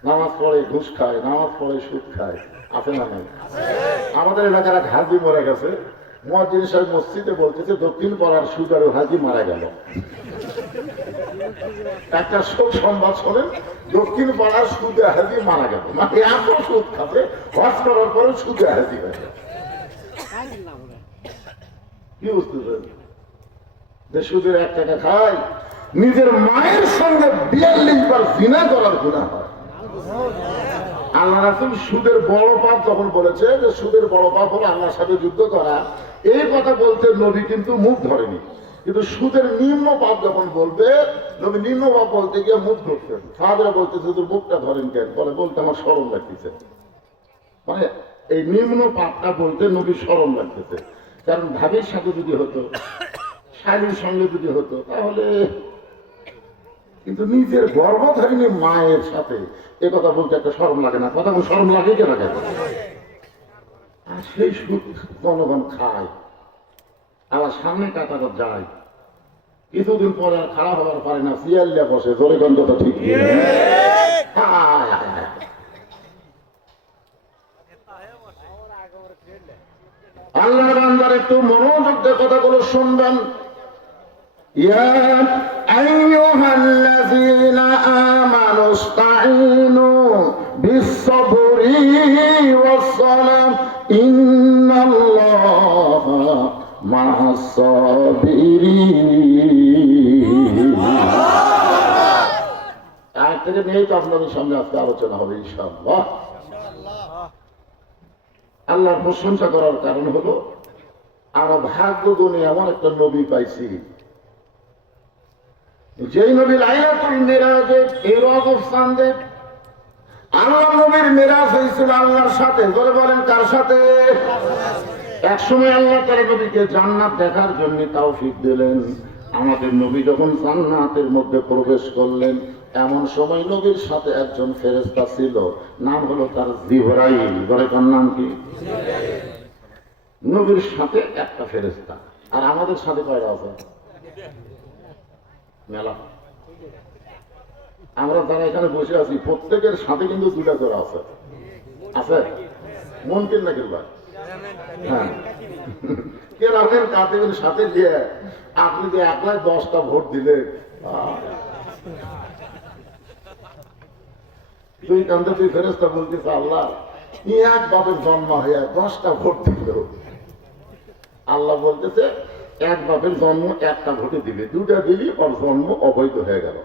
নামাজ পড়ে ঘুষ খায়, নামাজ পড়ে সুদ খায়, আছে না নাই? আমাদের এলাকার এক হাজি মরে গেছে, মুয়াজ্জিন সাহেব মসজিদে বলতেছে দক্ষিণ পাড়ার সুদ আর হাজি মারা গেল। একটা শোক সংবাদ শোনেন, দক্ষিণ পাড়ার সুদে হাজি মারা গেল, মানে এত সুদ খাবে, হজ করার পরে সুদে হাজি হয়ে যাবে। কি বুঝতেছেন? যে সুদের 1 টাকা খায়, নিজের মায়ের সঙ্গে 42 বার জিনা করার গুনাহ হয়। আল্লাহ রাসূল সুদের বড় পাপ যখন বলেছে যে সুদের বড় পাপ হলো আল্লাহর সাথে যুদ্ধ করা, এই কথা বলতে নবী কিন্তু মুখ ধরেনি। কিন্তু সুদের নিম্ন পাপ যখন বলবে, নবী নিম্ন পাপ বলতে গিয়ে মুখ ধরতেন। সাহাবীরা বলতেছে তোর মুখটা ধরেন কেন? বলে বলতে আমার শরম লাগতেছে। মানে এই নিম্ন পাপটা বলতে নবী শরম লাগতেছে, কারণ ভাবির সাথে যদি হতো, শালীর সঙ্গে যদি হতো তাহলে, কিন্তু নিজের গর্ভধারিণী মায়ের সাথে এ কথা বলতে একটা শরম লাগে না? কথা বলতে শরম লাগে কেন? আর সেই সুদ জনগণ খায়, আবার সামনে কাটাটা যায়, কিছুদিন পরে আর খারাপ হবার পারে না, সিয়াল্লা বসে, জোরে গন্ধটা ঠিক। আল্লাহর বান্দার একটু মনোযোগ দিয়ে কথাগুলো শুনবেন। ইয়া আইয়ুহাল্লাযীনা আমানু ইসতাঈনু বিস-সাবরি ওয়াস-সালাত ইন্নাল্লাহা মা'আস-সাবিরিন। আয়াত থেকে নিয়েই তো আপনাদের সামনে আজকে আলোচনা হবে ইনশাআল্লাহ। আল্লাহর প্রশংসা করার কারণ হলো আমরা ভাগ্য গুণে এমন একটা নবী পাইছি, যেই নবী লাইলাতুল মিরাজে এই রজব চাঁদে আল্লাহ নবীর মিরাজ হয়েছিল আল্লাহর সাথে। জোরে বলেন কার সাথে? একসময় আল্লাহ তাআলা নবীকে জান্নাত দেখার জন্য তৌফিক দিলেন। আমাদের নবী যখন জান্নাতের মধ্যে প্রবেশ করলেন, এমন সময় নবীর সাথে একজন ফেরেশতা ছিল, নাম হলো তার জিবরাইল। বলে তার নাম কি? নবীর সাথে একটা ফেরেশতা, আর আমাদের সাথে কয়টা আছে? মেলা। আমরা যারা এখানে বসে আছি প্রত্যেকের সাথে কিন্তু 2টা করে আছে। আছে মুমকিন না কিংবা? হ্যাঁ, কে রাখেন কাতে সাথে দিয়ে আপনি যে 1,10টা ভোট দিলেন, তুই কান্দে তুই ফেরেশতা বলতেছে আল্লাহ এক বাপের জন্ম হয়ে 10টা ভোট দিল। আল্লাহ বলতেছে এক বাপের জন্ম 1টা ভোটে দিবে, 2টা দিলি ওর জন্ম অবৈধ হয়ে গেল।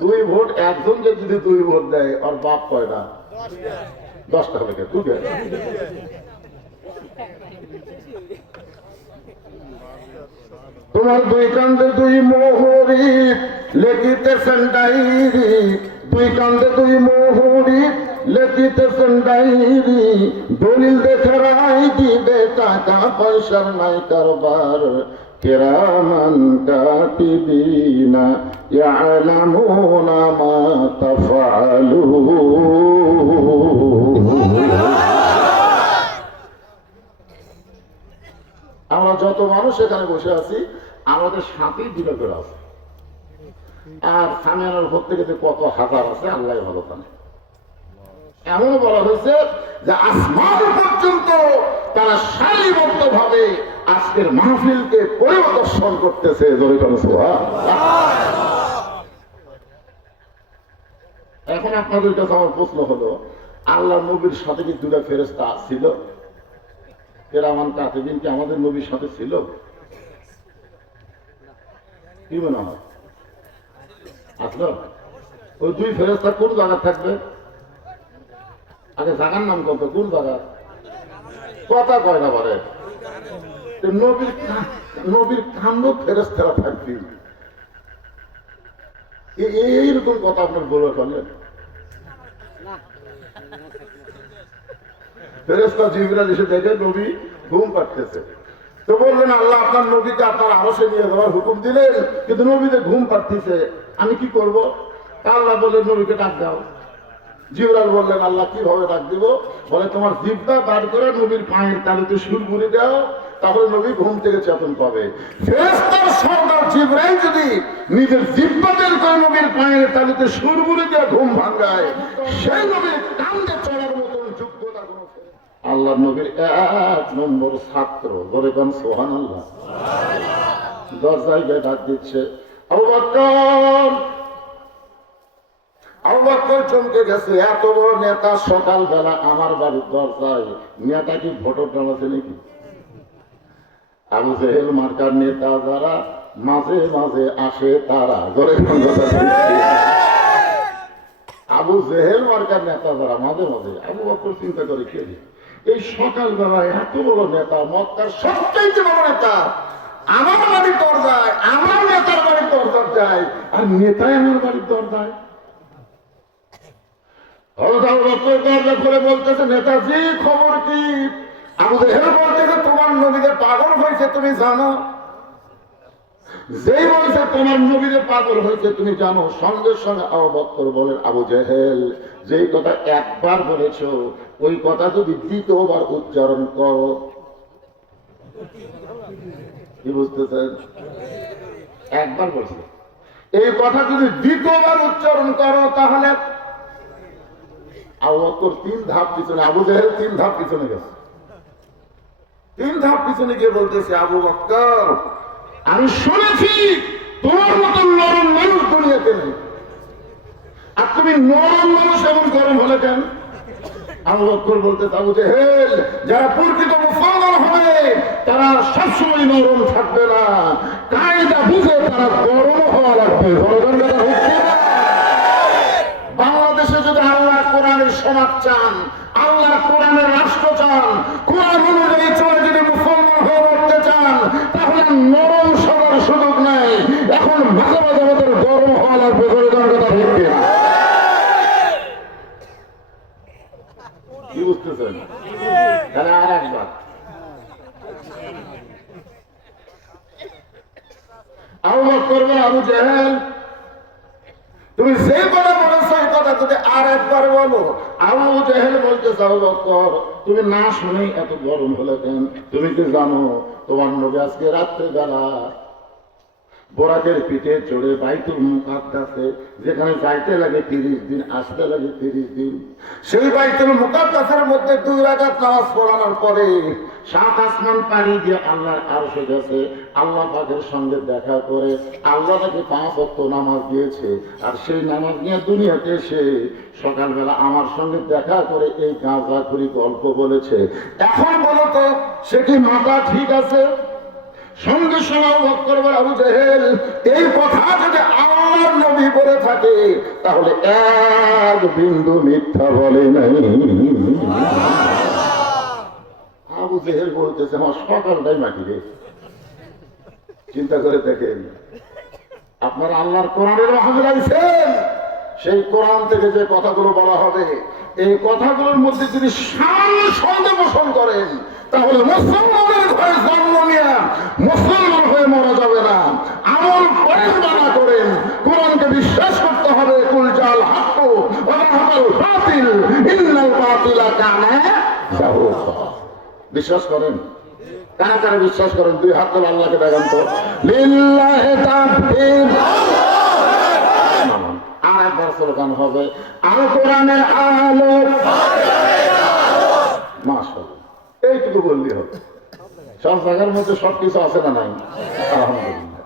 2 ভোট, একজনকে যদি 2 ভোট দেয় ওর বাপ কয়টা? 10টা হবে। 2টা। তোমার 2 কান্দে 2 মোহরি লেখিতেছেন ডায়েরি, 2 কান্দে 2 মোহরি লেখিতেছেন ডায়েরি, দলিল দেখে রায় দিবে, টাকা পয়সার নাই কারবার, কিরামান কাতিবিনা ইয়ালামুনা মা তাফআলুন। আমরা যত মানুষ এখানে বসে আছি আমাদের সাথেই 2টা করে আছে। আর সামিয়ানার উপর থেকে যে কত হাজার আছে আল্লাহ ভালো জানে। এমনও বলা হয়েছে যে আসমান পর্যন্ত তারা সারিবদ্ধ ভাবে আজকের মাহফিলকে পরিদর্শন করতেছে। এখন আপনাদের কাছে আমার প্রশ্ন হলো, আল্লাহ নবীর সাথে কি দুটা ফেরেশতা ছিল? কিরামান কাতিবিন কি আমাদের নবীর সাথে ছিল? কি মনে হয় আসলো? ওই দুই ফেরেশতা কোন জায়গা থাকবে? আগে জায়গার নাম কত? কোন জায়গা? কথা কয় না বলে নবীর কান্ড ফেরেশতারা থাকবে, এইরকম কথা আপনার বলে ফেলেন। ফেরেশতা জিবরাইল এসে দেখে নবী ঘুম পাড়তেছে, তো বললেন আল্লাহ আপনার নবীকে আপনার আরশে নিয়ে যাওয়ার হুকুম দিলেন, কিন্তু নবীতে ঘুম পাড়তেছে, আমি কি করব? আল্লাহ বললেন নবীকে ডাক দাও। জিবরাইল বললেন আল্লাহ কিভাবে ডাক দিব? বলে তোমার জিহ্বা বার করে নবীর পায়ের তালুতে সুর ঘুরে দাও, তাহলে নবী ঘুম থেকে চেতন পাবে। ফেরেশতার সর্দার জিবরাইল যদি নিজের জিহ্বা বের করে নবীর পায়ের তালুতে সুর ঘুরে দেওয়া ঘুম ভাঙায়, সেই নবীর কান্দে চড়ার মতন যোগ্যতা কোন আল্লাহ নবীর 1 নম্বর ছাত্র। বলে কোন সুবহানাল্লাহ। দরজায় গিয়ে ডাক দিচ্ছে, আবু বকর। আবু বকর চমকে গেছে, এত বড় নেতা সকালবেলা আমার বাড়ির দরজায়। নেতা কি ভোটর ডালাছে নাকি? আবু জেহেল মার্কার নেতা যারা মাঝে মাঝে আসে তারা। আবু জেহেল মার্কার নেতা যারা মাঝে মাঝে, আবু বকর চিন্তা করে কে এই সকালবেলা এত বড় নেতা, মক্কার সবচেয়ে বড় নেতা আমার বাড়ির দরজায়, আমার নেতার বাড়ির দরজায় যায়, আর নেতাই আমার বাড়ির দরজায়। দরজা খুলে বলতেছে, নেতাজি খবর কি? আবু জেহেল বলতেছে তোমার নবীতে পাগল হয়েছে তুমি জানো? যেই বলছে তোমার নবীতে পাগল হয়েছে তুমি জানো, সঙ্গে সঙ্গে আবু বকর বলেন, আবু জেহেল যেই কথা একবার বলেছ ওই কথা যদি দ্বিতীয়বার উচ্চারণ করো। কি বুঝতেছেন? একবার বলছে, এই কথা যদি দ্বিতীয়বার উচ্চারণ করো তাহলে। আবু বকর 3 ধাপ পিছনে, আবু জেহেল 3 ধাপ পিছনে গেছে। 3 ধাপ পিছনে গিয়ে বলতেছে, আবু বকর আমি শুনেছি তোমার মতন নরম মানুষ দুনিয়াতে নেই, আর তুমি নরম মানুষ এমন গরম হলে কেন? আবু বকর বলতেছে, আবু জেহেল যারা প্রকৃত মুসলমান হবে তারা সবসময় নরম থাকবে না, কায়দা বুঝে তারা গরম হওয়া লাগবে। বাংলাদেশে যদি আল্লাহ কোরআনের সমাজ চান, আল্লাহ কোরআনের রাষ্ট্র চান, কোরআন অনুযায়ী চলে যদি মুসলমান হয়ে উঠতে চান, তাহলে নরম সবার সুযোগ নেই। এখন মাঝে মাঝে আমাদের গরম হওয়া লাগবে। কি বুঝতেছেন? তাহলে আর একবার আবু বকর বলে, আবু জেহেল তুমি যে কথা বলেছ এই কথা যদি আর একবার বলো। আবু জেহেল বলতেছে, আবু বকর তুমি না শুনেই এত গরম হলে কেন? তুমি কি জানো তোমার নবী আজকে রাত্রে বেলা বোরাকের পিঠে চড়ে বাইতুল মুকাদ্দাসে, যেখানে যাইতে লাগে 30 দিন, আসতে লাগে 30 দিন, সেই বাইতুল মুকাদ্দাসের মধ্যে 2 রাকাত নামাজ পড়ানোর পরে 7 আসমান পাড়ি দিয়ে আল্লাহর আরশে গেছে। আল্লাহ পাকের সঙ্গে দেখা করে আল্লাহ তাকে 5 ওয়াক্ত নামাজ দিয়েছে, আর সেই নামাজ নিয়ে দুনিয়াতে এসে সকালবেলা আমার সঙ্গে দেখা করে এই গাঁজাখুরি গল্প বলেছে। এখন বলো তো সে কি মাথা ঠিক আছে? সঙ্গে সঙ্গে আবু বকর বলে, আবু জেহেল এই কথা যদি আল্লাহর নবী বলে থাকে তাহলে এক বিন্দু মিথ্যা বলে নাই। আবু জেহেল বলতেছে, আমার সকালটাই মাটি রে। চিন্তা করে দেখেন, আপনারা আল্লাহর কোরআনের হাজির আইছেন, সেই কোরআন থেকে যে কথাগুলো বলা হবে, এই কথাগুলোর মধ্যে যদি সামান্য সন্দেহ পোষণ করেন তাহলে মুসলমানের ঘরে জন্ম নিয়ে মুসলমান হয়ে মরা যাবে না। আমল করেন বা না করেন, কোরআনকে বিশ্বাস করতে হবে। কুল জাল হাক্কু ওয়া যাহাকাল বাতিল ইন্নাল বাতিলা কানা যাহুকা। বিশ্বাস করেন? কারা কারা বিশ্বাস করেন? 2 হাত তুলে আল্লাহকে দেখান তো। লিল্লাহি তাকবীর। স্লোগান হবে আল কোরআনের আলো। মাশাআল্লাহ, এইটুকু বললেই হবে। সব জায়গার মধ্যে সবকিছু আছে না নাই? আলহামদুলিল্লাহ।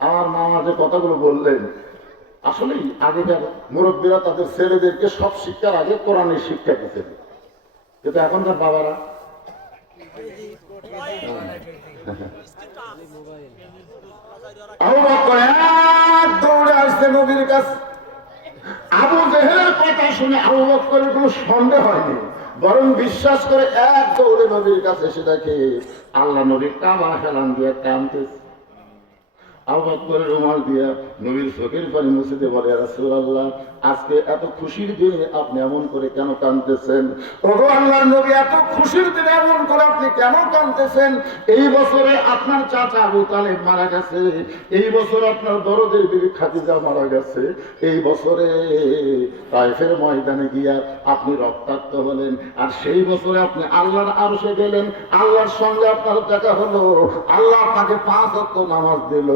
আমার মামা যে কথাগুলো বললেন, আসলেই আগেকার মুরব্বীরা তাদের ছেলেদেরকে সব শিক্ষার আগে কোরআনের শিক্ষা দিতেন, কিন্তু এখনকার বাবারা আবু বকর এক দৌড়ে আসছে নবীর কাছে। আবু জেহেলের কথা শুনে আবু বকরের কোনো সন্দেহ হয়নি, বরং বিশ্বাস করে এক দৌড়ে নবীর কাছে এসে দেখে আল্লাহ নবী কাবা হেলান দিয়ে কাঁদতেছে। আবু বকরের রুমাল দিয়া নবীর চোখের পানি মুছে দিয়ে বলে, ইয়া রাসূলুল্লাহ, আজকে এত খুশির দিনে আপনি এমন করে কেন কাঁদতেছেন? ওগো আল্লাহর নবী, এত খুশির দিনে এমন করে আপনি কেন কাঁদতেছেন? এই বছরে আপনার চাচা আবু তালেব মারা গেছে, এই বছর আপনার দরদের বিবি খাদিজা মারা গেছে, এই বছরে তায়েফের ময়দানে গিয়া আপনি রক্তাক্ত হলেন, আর সেই বছরে আপনি আল্লাহর আরশে গেলেন, আল্লাহর সঙ্গে আপনার দেখা হলো, আল্লাহ আপনাকে 5 ওয়াক্ত নামাজ দিল,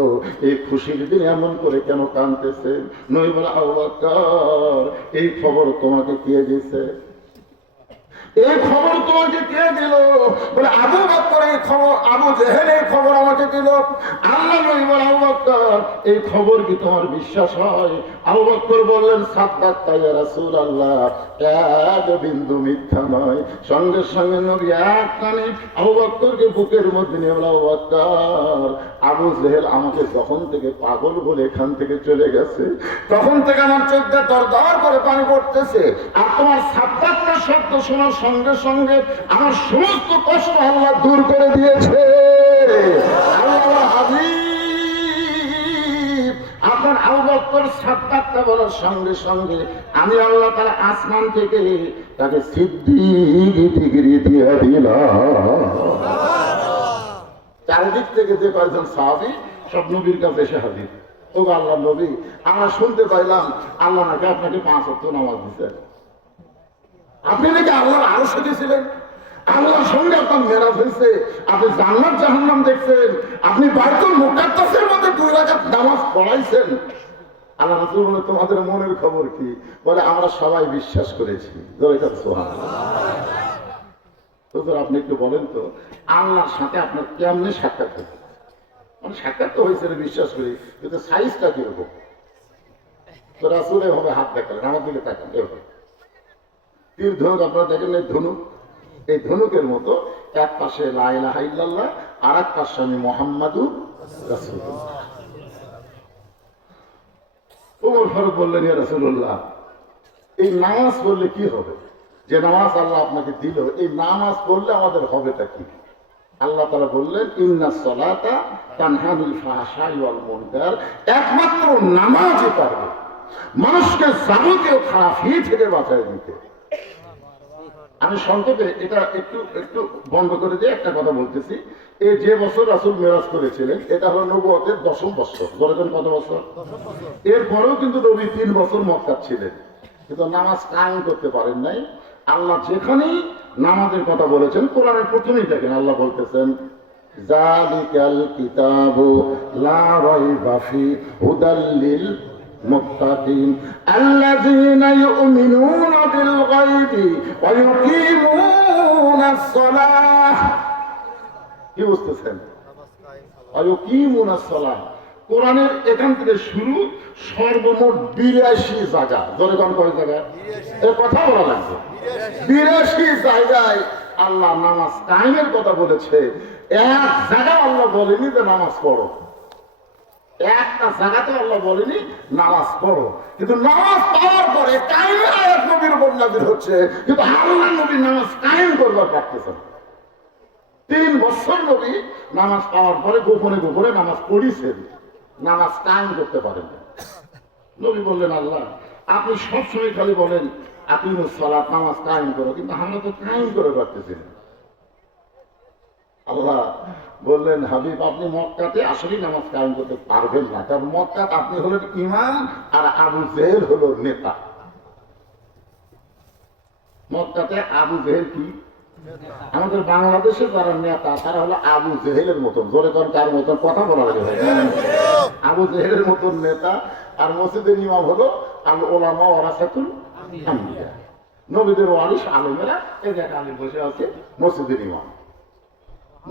এই খুশির দিন এমন করে কেন কাঁদতেছেন? নবী বলে, আবু বকর, এই খবর তোমাকে কে দিয়েছে? এই খবর তোমাকে কে দিল? বলে, আবু বকর এই খবর, আবু জেহেল এই খবর আমাকে দিল। আল্লাহ নবী বলে, আবু বকর, এই খবর কি তোমার বিশ্বাস হয়? আবু বকর বললেন, সাদ্দাক্তা ইয়া রাসূলুল্লাহ, এক বিন্দু মিথ্যা নয়। সঙ্গে সঙ্গে নবী এক টানে আবু বকরকে বুকের মধ্যে নিয়ে বলে, আবু বকর, আবু জেহেল আমাকে যখন থেকে পাগল বলে এখান থেকে চলে গেছে, তখন থেকে আমার চোখ দিয়ে দরদর করে পানি পড়তেছে, আর তোমার সাদ্দাক্তা শব্দ শোনার সঙ্গে সঙ্গে আমার সমস্ত কষ্ট আল্লাহ দূর করে দিয়েছে। আল্লাহ হাবিব, আপনার আবু বকর সাদ্দাক্তা বলার সঙ্গে সঙ্গে আমি আল্লাহ তাআলা আসমান থেকে তাকে সিদ্দিক ডিগ্রি দিয়ে দিলাম। চারিদিক থেকে যে কয়েকজন সাহাবী সব নবীর কাছে এসে হাজির। ও আল্লাহ নবী, আমরা শুনতে পাইলাম আল্লাহ নাকি আপনাকে 5 ওয়াক্ত নামাজ দিয়েছেন, আপনি নাকি আল্লাহর আরশে গেছিলেন, আল্লাহর সঙ্গে আপনার মেরাজ হয়েছে, আপনি জান্নাত জাহান্নাম দেখছেন, আপনি বাইতুল মুকাদ্দাসের মধ্যে 2 রাকাত নামাজ পড়াইছেন। আল্লাহ রাসূল বলে, তোমাদের মনের খবর কি? বলে, আমরা সবাই বিশ্বাস করেছি। সুবহানাল্লাহ। আপনি একটু বলেন তো, আল্লাহর সাথে আপনার কেমনে সাক্ষাৎ হয়েছে? মানে সাক্ষাৎ তো হয়েছে বিশ্বাস করি, কিন্তু সাইজটা কিরকম? তো রাসূল এভাবে হাত দেখালেন, আমার দিকে তাকান, এভাবে তীর ধনুক আপনারা দেখেন এই ধনুক, এই ধনুকের মতো এক পাশে লা ইলাহা ইল্লাল্লাহ, আর এক পাশে আমি মুহাম্মাদুর রাসূলুল্লাহ। ওমর ফারুক বললেন, ইয়া রাসূলুল্লাহ, এই নামাজ পড়লে কি হবে? যে নামাজ আল্লাহ আপনাকে দিল, এই নামাজ পড়লে আমাদের হবেটা কি? আল্লাহ তাআলা বললেন, ইন্নাস সালাতা তানহা আনিল ফাহশাই ওয়াল মুনকার, একমাত্র নামাজই পারবে মানুষকে যাবতীয় খারাপি থেকে বাঁচায় দিতে। আমি সংক্ষেপে এটা একটু একটু বন্ধ করে দিয়ে একটা কথা বলতেছি। এই যে বছর রাসূল মেরাজ করেছিলেন, এটা হলো নবুয়তের 10ম বছর। বলেছেন কত বছর? এরপরেও কিন্তু নবী 3 বছর মক্কা ছিলেন, কিন্তু নামাজ কায়েম করতে পারেন নাই। আল্লাহ যেখানেই নামাজের কথা বলেছেন, কোরআনের প্রথমেই দেখেন আল্লাহ বলতেছেন, যালিকাল কিতাবু লা রাইবা ফি হুদাল লিল মুত্তাকিন আল্লাযীনা ইউমিনুনা বিল গায়বি ওয়া ইউকিমুনাস সালাহ। কি বুঝতেছেন? ওয়া ইউকিমুনাস সালাহ। কোরআনের এখান থেকে শুরু, সর্বমোট 82 জায়গা। ধরে কোন কয় জায়গা? এর কথা বলা লাগবে। 82 জায়গায় আল্লাহ নামাজ কায়েমের কথা বলেছে। এক জায়গা আল্লাহ বলেনি যে নামাজ পড়ো, একটা জায়গাতে আল্লাহ বলেনি নামাজ পড়ো, কিন্তু নামাজ পাওয়ার পরে কায়েমের আয়াত নবীর উপর নাযিল হচ্ছে, কিন্তু আল্লাহ নবী নামাজ কায়েম করবার পারতেছেন। 3 বছর নবী নামাজ পাওয়ার পরে গোপনে গোপনে নামাজ পড়িছেন, নামাজ কায়েম করতে পারেন না। নবী বললেন, আল্লাহ আপনি সবসময় খালি বলেন আকিমুস সালাত, নামাজ কায়েম করো, কিন্তু আমরা তো কায়েম করে পারতেছি না। আল্লাহ বললেন, হাবিব আপনি মক্কাতে আসলেই নামাজ কায়েম করতে পারবেন না, কারণ মক্কাতে আপনি হলেন ইমাম আর আবু জেহেল হলো নেতা। মক্কাতে আবু জেহেল কি? আমাদের বাংলাদেশে যারা নেতা তারা হলো আবু জেহেলের মতন। জোরে কোন কার মতন? কথা বলা লাগে। আবু জেহেলের মতন নেতা, আর মসজিদের ইমাম হলো আল ওলামা ওয়ারাসাতুল আম্বিয়া, নবীদের ওয়ারিস আলেমেরা। এই জায়গায় আলেম বসে আছে মসজিদের ইমাম,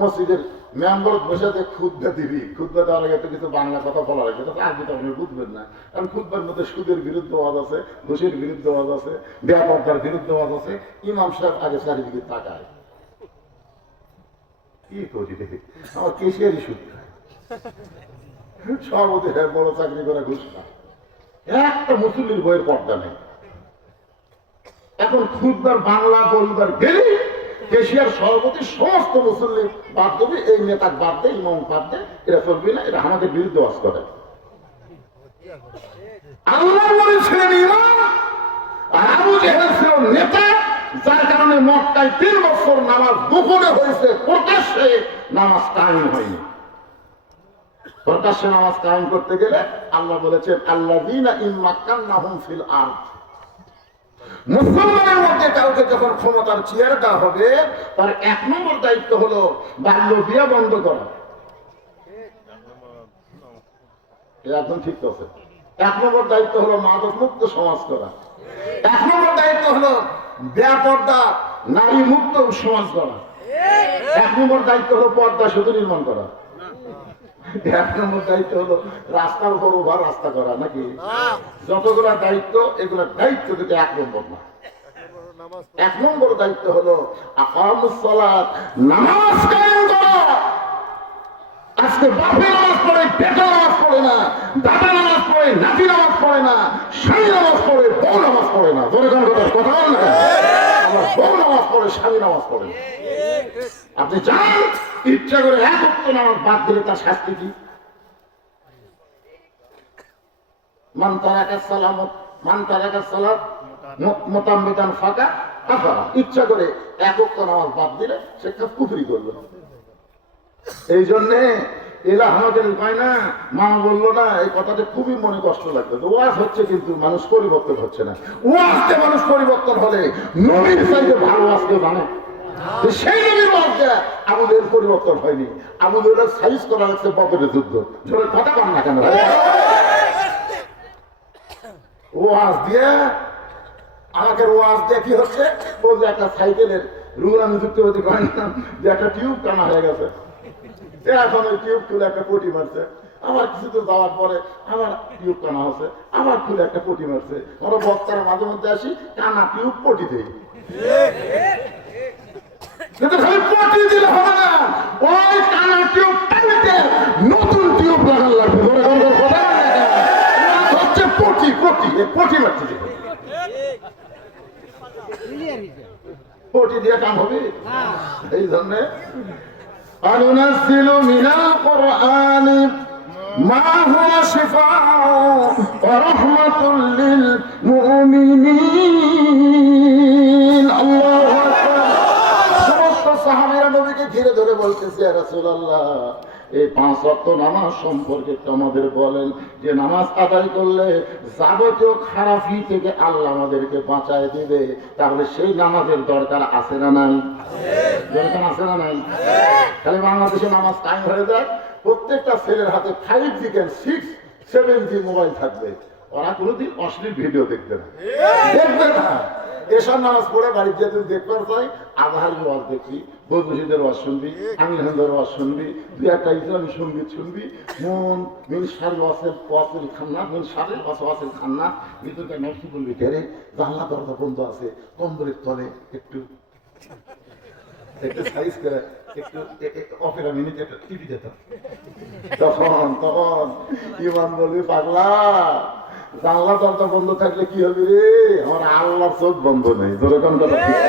মসজিদের মেম্বার বসে আছে খুতবা দিবি। খুতবা দেওয়ার আগে তো কিছু বাংলা কথা বলা লাগবে, তাতে আগে তো আপনি বুঝবেন না। কারণ খুতবার মধ্যে সুদের বিরুদ্ধে ওয়াজ আছে, ঘুষের বিরুদ্ধে ওয়াজ আছে, বেপরদার বিরুদ্ধে ওয়াজ আছে। ইমাম সাহেব আগে চারিদিকে তাকায়, কি করি দেখে আমার কেশিয়ারি সুদ খায়, সভাপতি বড় চাকরি করে ঘুষ খায়, একটা মুসল্লির বইয়ের পর্দা নেই। এখন খুদবার বাংলা বলবার গেলে কেশিয়ার সভাপতি সমস্ত মুসল্লি বাদ দেবে, এই নেতা বাদ দেয়, ইমাম বাদ দেয়, এরা চলবে না, এরা আমাদের বিরুদ্ধে বাস করে। আল্লাহ ছিলেন ইমাম আর আবু জেহেল ছিল নেতা, যার কারণে মক্কায় 3 বছর নামাজ গোপনে হয়েছে, প্রকাশ্যে নামাজ কায়েম হয়নি। প্রকাশ্যে নামাজ কায়েম করতে গেলে আল্লাহ বলেছেন আল্লাযীনা ইন মাক্কান্নাহুম ফিল আরদ, মুসলমানের মধ্যে কাউকে যখন ক্ষমতার চেয়ার দেওয়া হবে তার 1 নম্বর দায়িত্ব হলো বাল্য বিয়ে বন্ধ করা। একদম ঠিক আছে। 1 নম্বর দায়িত্ব হলো মাদক মুক্ত সমাজ করা। 1 নম্বর দায়িত্ব হলো বেপর্দা নারী মুক্ত সমাজ করা। 1 নম্বর দায়িত্ব হলো পর্দা সেতু নির্মাণ করা। 1 নম্বর দায়িত্ব হলো রাস্তার উপর ওভার রাস্তা করা, নাকি? যতগুলা দায়িত্ব, এগুলা দায়িত্ব কিন্তু 1 নম্বর না। 1 নম্বর দায়িত্ব হলো আকামুস সালাত, নামাজ কায়েম করা। আজকে বাপে নামাজ পড়ে, বেটা নামাজ পড়ে না, দাদা নামাজ পড়ে, নাতি নামাজ পড়ে না, স্বামী নামাজ পড়ে, বউ নামাজ পড়ে না। ধরে কথা বল না, আমার বউ নামাজ পড়ে, স্বামী নামাজ পড়ে না। আপনি জানেন ইচ্ছা করে 1 ওয়াক্ত নামাজ বাদ দিলে তার শাস্তি কি? মান তারাকাস সালাত মুতাম্মিদান ফাকা কাফারা। ইচ্ছা করে 1 ওয়াক্ত নামাজ বাদ দিলে সে কুফরি করলো। এই জন্য এলা আমাদের উপায় না, মা বললো না, এই কথাটা খুবই মনে কষ্ট লাগবে। ওয়াজ হচ্ছে কিন্তু মানুষ পরিবর্তন হচ্ছে না। ওয়াজতে মানুষ পরিবর্তন হলে নবীর চাইতে ভালো আজকে জানে সেই নবীর ওয়াজটা আমাদের পরিবর্তন হয়নি। আমাদের সাইজ করা হচ্ছে বদরের যুদ্ধ। জোরে কথা কম না কেন? ওয়াজ দিয়ে আমাকে ওয়াজ দিয়ে কি হচ্ছে, ও যে একটা সাইকেলের রুল আমি যুক্ত হতে পারি না, যে একটা টিউব টানা হয়ে গেছে, এখন ওই টিউব তুলে একটা পটি মারছে, আবার কিছু তো যাওয়ার পরে আমার টিউব টানা হচ্ছে, আবার খুলে একটা পটি মারছে। আমরা বক্তারা মাঝে মধ্যে আসি, টানা টিউব পটি দেই। কিন্তু খালি পটি দিলে হবে না, ওই টানা টিউব টানতে নতুন টিউব লাগান লাগবে। হচ্ছে পটি পটি পটি মারছে, পটি দিয়ে কাম হবে। এই জন্য أننزل من القرآن ما هو شفاء ورحمة للمؤمنين। الله أكبر। সমস্ত সাহাবীরা নবীকে ঘিরে ধরে বলতেছে, ইয়া রাসূলুল্লাহ, এই 5 ওয়াক্ত নামাজ সম্পর্কে আমাদের বলেন, যে নামাজ আদায় করলে যাবতীয় খারাপি থেকে আল্লাহ আমাদেরকে বাঁচায় দিবে। তাহলে সেই নামাজের দরকার আছে না নাই? দরকার আছে না নাই? খালি বাংলাদেশে নামাজ কায়েম হয়ে যায়, প্রত্যেকটা ছেলের হাতে 5G 6-7G মোবাইল থাকবে, ওরা কোনোদিন অশ্লীল ভিডিও দেখবে না, দেখবে না। এসব নামাজ পড়ে বাড়ির যে তুই দেখবার চাই, আজহারি ওয়াজ দেখবি, বদুশীদের ওয়াজ শুনবি, আমিনদের ওয়াজ শুনবি, 2-1টা ইসলামী সঙ্গীত শুনবি, মন মিন শারি ওয়াসিল খান্না, মিন শারি ওয়াসিল খান্না, ভিতরটা নকশি বলবি, কে রে জানলা দরজা বন্ধ আছে, কম্বলের তলে একটু সাইজ করে একটু অপেরা মিনিট একটা টিভি দিতাম। তখন ইমান বলবি, পাগলা, জানলা দরজা বন্ধ থাকলে কি হবে রে? আমার আল্লাহর চোখ বন্ধ নেই। যেরকম কথা ঠিক,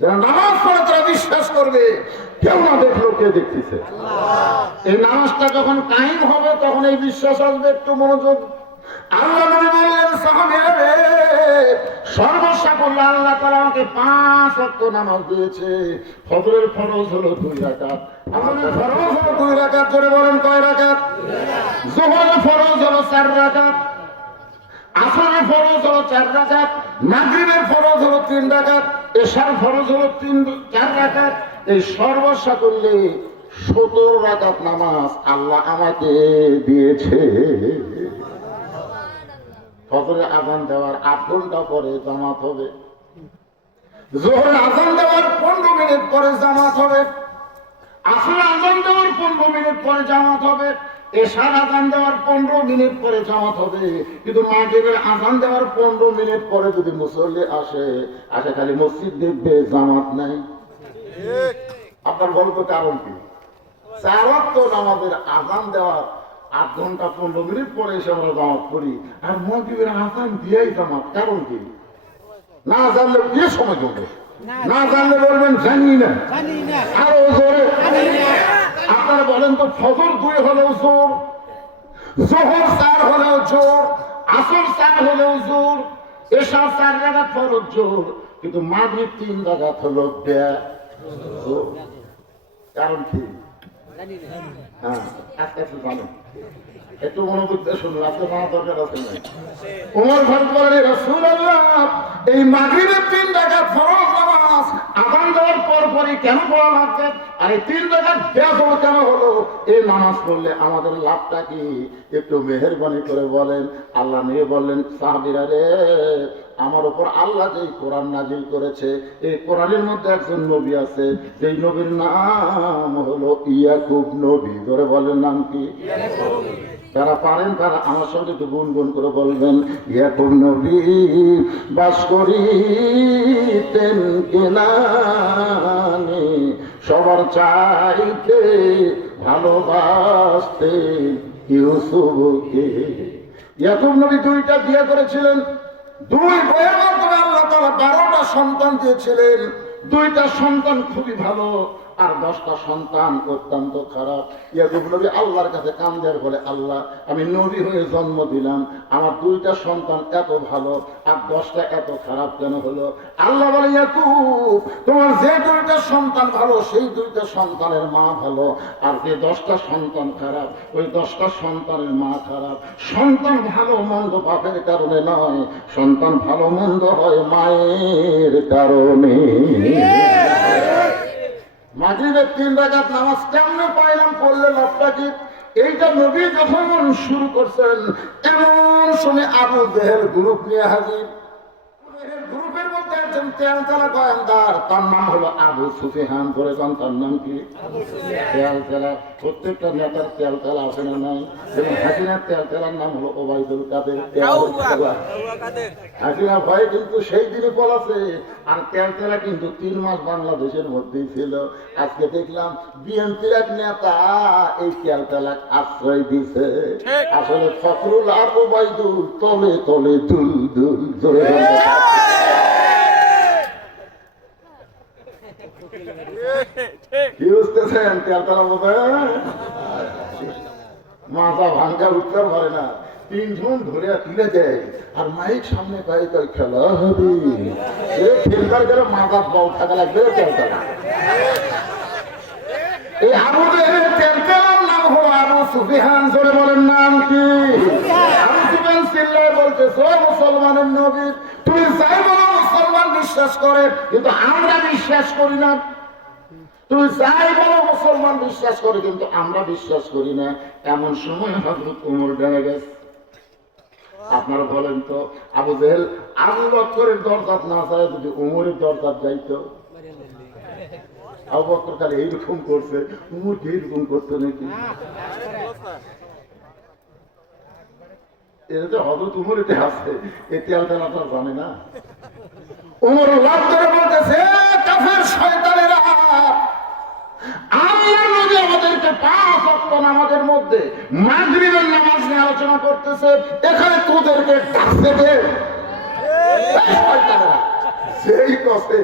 যারা নামাজ পড়ে তারা বিশ্বাস করবে কেউ না দেখলো কে দেখতেছে। এই নামাজটা যখন কায়েম হবে তখন এই বিশ্বাস আসবে। একটু মনোযোগ। আল্লাহ নবী বললেন, সাহাবীরা রে, সর্বসাকুল্য আল্লাহ তাআলা আমাকে 5 ওয়াক্ত নামাজ দিয়েছে। ফজরের ফরজ হলো 2 রাকাত, আসরের ফরজ হলো 2 রাকাত। জোরে বলেন কয় রাকাত? যোহরের ফরজ হলো 4 রাকাত, আসরের ফরজ হলো 4 রাকাত, মাগরিবের ফরজ হলো 3 রাকাত, এশার ফরজ হলো 4 রাকাত। এই সর্বসাকুল্যে 17 রাকাত নামাজ আল্লাহ আমাকে দিয়েছে। ফজরের আজান দেওয়ার 8 ঘন্টা পরে জামাত হবে, জোহরের আজান দেওয়ার 15 মিনিট পরে জামাত হবে, আসরের আজান দেওয়ার 15 মিনিট পরে জামাত হবে, এশার আজান দেওয়ার 15 মিনিট পরে জামাত হবে। কিন্তু মাগরিবের আজান দেওয়ার 15 মিনিট পরে যদি মুসল্লি আসে খালি মসজিদ দেখবে, জামাত নাই। আপনার বলতো কারণ কি? 4 ওয়াক্ত নামাজের আজান দেওয়ার 8 ঘন্টা 15 মিনিট পরে এসে আমরা জামাত করি, আর মাগরিবের আজান দিয়েই জামাত। কারণ কি? না জানলে বিয়ে সময় করবে, না জানলে বলবেন জানি না, আরো জোরে। আপনারা বলেন তো, ফজর 2 হলেও জোর, জোহর 4 হলেও জোর, আসর 4 হলেও জোর, এশা 4 রাকাত ফরজ জোর, কিন্তু মাগরিব 3 রাকাত হলো জোর। কারণ কি? হ্যাঁ, আজকে জানো, একটু মনোযোগ দিয়ে শুনুন, আজকে জানা দরকার আছে না। ওমর ফারুক বলেন, রাসূলুল্লাহ, এই মাগরিবের 3 রাকাত ফরজ নামাজ আযান দেওয়ার পরপরই কেন পড়া লাগবে? আর এই 3 রাকাত বেয়াদব কেন হলো? এই নামাজ পড়লে আমাদের লাভটা কি? একটু মেহেরবানি করে বলেন। আল্লাহ নিয়ে বললেন, সাহাবীরা রে, আমার উপর আল্লাহ যে কোরআন নাজিল করেছে, এই কোরআনের মধ্যে একজন নবী আছে, যেই নবীর নাম হলো ইয়াকুব নবী। ধরে বলেন, নাম কি? যারা পারেন তারা আমার সঙ্গে একটু গুনগুন করে বলবেন, ইয়াকুব নবী বাস করিতেন কেনানে, সবার চাইতে ভালোবাসতেন ইউসুফকে। ইয়াকুব নবী 2টা বিয়ে করেছিলেন, 2 বইয়ের মাধ্যমে আল্লাহ তাআলা 12টা সন্তান দিয়েছিলেন। 2টা সন্তান খুবই ভালো, আর 10টা সন্তান অত্যন্ত খারাপ। ইয়াকুব নবী আল্লাহর কাছে কান্দার বলে, আল্লাহ, আমি নবী হয়ে জন্ম দিলাম, আমার 2টা সন্তান এত ভালো আর 10টা এত খারাপ কেন হলো? আল্লাহ বলে, ইয়াকুব, তোমার যে 2টা সন্তান ভালো সেই 2টা সন্তানের মা ভালো, আর যে 10টা সন্তান খারাপ ওই 10টা সন্তানের মা খারাপ। সন্তান ভালো মন্দ বাপের কারণে নয়, সন্তান ভালো মন্দ হয় মায়ের কারণে। মাগরিবের 3 রাকাত নামাজ কেমনে পাইলাম, পড়লে লাভটা কি? এইটা নবী যখন শুরু করছেন, এমন সময় আবু জেহেল গ্রুপ নিয়ে হাজির। গ্রুপের মধ্যে একজন তেলতেলা গোয়েন্দার, তার নাম হলো আবু সুফিয়ান। করে তার নাম কি? তেলতেলা। প্রত্যেকটা নেতার তেলতেলা আছে না নাই? যেমন হাসিনার তেলতেলার নাম হলো ওবায়দুল কাদের। হাসিনা ভয় কিন্তু সেই দিনে পলাছে, আর তেলতেলা কিন্তু 3 মাস বাংলাদেশের মধ্যেই ছিল। আজকে দেখলাম বিএনপির এক নেতা এই তেলতেলাক আশ্রয় দিছে। আসলে ফখরুল আর ওবায়দুল তলে তলে দুল দুল ধরে কি বুঝতেছেন? তেলতেলা বলতে মাথা ভাঙ্গা উঠতে পারে না, 3 জন ধরে তুলে দেয়, আর মাইক সামনে পাই তাই খেলা হবে। খেলবার গেলে মাথা বউ থাকা লাগবে। তেলতেলা, এই আবু জেহেল তেলতেলার নাম হলো আবু সুফিয়ান। জোরে বলেন, নাম কি? আবু সুফিয়ান চিল্লায় বলতেছে, ও মুসলমানের নবী, তুমি যাই বলো মুসলমান বিশ্বাস করে, কিন্তু আমরা বিশ্বাস করি না। তুমি যাই বলো মুসলমান বিশ্বাস করে, কিন্তু আমরা বিশ্বাস করি না। এমন সময় হযরত ওমর ডেকে গেছে। আপনারা বলেন তো, আবু জেহেল আবু বকরের দরজাত না যায়, যদি ওমরের দরজাত যাইতো? আবু বকর খালি এইরকম করছে, উমর কি এইরকম করতো নাকি? এটা তো হযরত উমর এটা আছে, এতে আলাদা আপনারা জানে না। উমর লাভ করে বলতেছে, কাফের শয়তানেরা, আল্লাহ নবী আমাদেরকে 5 ওয়াক্ত নামাজের মধ্যে মাগরিবের নামাজ নিয়ে আলোচনা করতেছে, এখানে তোদেরকে ডাকছে কে? শয়তানেরা। সেই কথা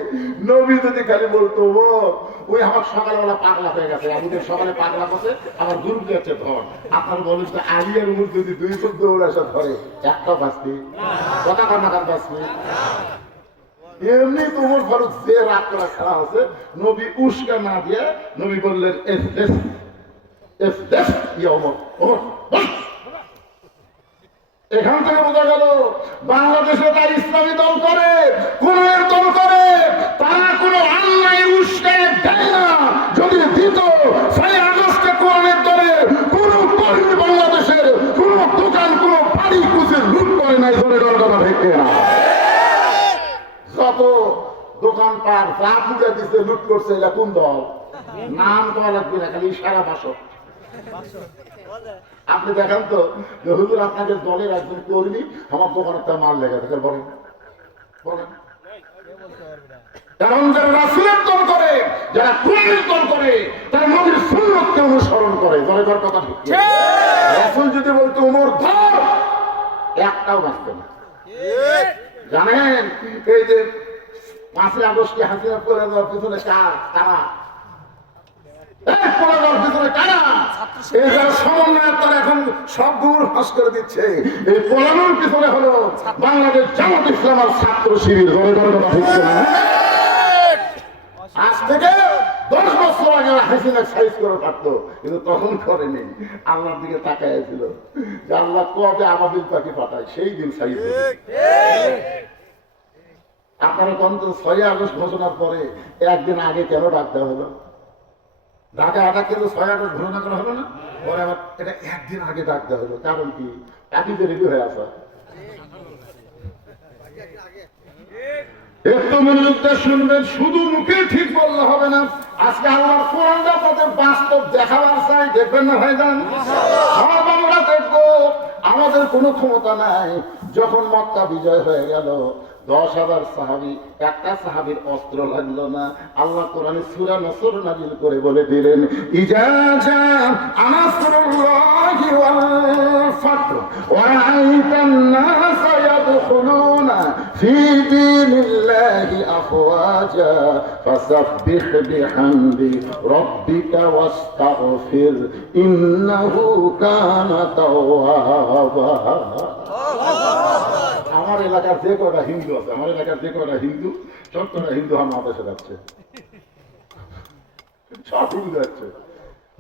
নবী যদি খালি বলতো, ওই আমার সকালবেলা পাগলা হয়ে গেছে, আমাদের সকালে পাগলা করছে, আমার দূর গেছে ধর। আপনার বলুন তো, আলিয়ার উপর যদি 2 ফুট দৌড় আসা ধরে, একটা বাঁচবি? কথা কর্ণাকার বাঁচবি? এমনি তোমার ফারুক যে রাত করা খেলা আছে, নবী উস্কা না দিয়ে নবী বললেন, এখান থেকে বোঝা গেল বাংলাদেশে তার ইসলামী দল করে, কোন দল করে, তারা কোনো অন্যায় উস্কায় দেয় না। যদি দিত 6 আগস্টে কোরআনের দলে কোন কর্মী বাংলাদেশের কোন দোকান, কোন বাড়ি কুচে লুট করে নাই। ধরে ঠিক না? যত দোকানপাট যা পুজো দিচ্ছে লুট করছে এটা কোন দল? নাম দেওয়া লাগবে না, খালি সারা বাসক। আপনি দেখেন তো যে হুজুর আপনাদের দলের একজন কর্মী আমার দোকানে একটা মাল লেগে থাকে, বলেন বলেন। কারণ যারা রাসূলের দল করে, যারা কোরআনের দল করে, তারা নবীর সুন্নাতকে অনুসরণ করে। দলে দল কথা ঠিক। রাসূল যদি বলতো ওমর ধর, একটাও বাঁচত না। জানেন এই যে 5ই আগস্টে হাসিনা করে দেওয়ার পিছনে কারা? এখন সব গুমর ফাঁস করে দিচ্ছে। এই পোলানোর পিছনে হলো বাংলাদেশ জামাত ইসলাম আর ছাত্র শিবির। আজ থেকে 10 বছর আগে হাসিনা সাইজ করে পারতো, কিন্তু তখন করেনি। আল্লাহর দিকে তাকাইছিল যে আল্লাহ কবে আবাবিল পাখি পাঠায়, সেই দিন সাইজ। আপনারা কত 6 আগস্ট ঘোষণার পরে একদিন আগে কেন ডাক দেওয়া হলো? ঢাকা আটা কিন্তু 6 আগস্ট ঘোষণা করা হলো না, পরে আবার এটা একদিন আগে ডাক দেওয়া হলো। কারণ কি? পাখিতে রেডি হয়ে আসা। একটু মনোযোগ দিয়ে শুনবেন, শুধু মুখে ঠিক বললে হবে না। আজকে আল্লাহর কোরআনটা তাদের বাস্তব দেখাবার চাই, দেখবেন না ভাইজান? সব আমরা দেখবো। আমাদের কোনো ক্ষমতা নাই। যখন মক্কা বিজয় হয়ে গেল, 10,000 সাহাবী, একটা সাহাবীর অস্ত্র লাগলো না। আল্লাহ কোরআনে সূরা নসর নাযিল করে বলে দিলেন, ইজা জা নাসরুল্লাহি ওয়াল ফাতহ ওয়া রাআইতান নাস ইয়াদখুলুনা ফি দীনিল্লাহি আফওয়াজা ফাসাব্বিহ বিহামদি রাব্বিকা ওয়াস্তাগফির ইন্নাহু কানা তাওয়াবা। আমার এলাকার যে কটা হিন্দু আছে, আমার এলাকার যে কটা হিন্দু, সব কটা হিন্দু আমার দেশে যাচ্ছে, সব হিন্দু যাচ্ছে।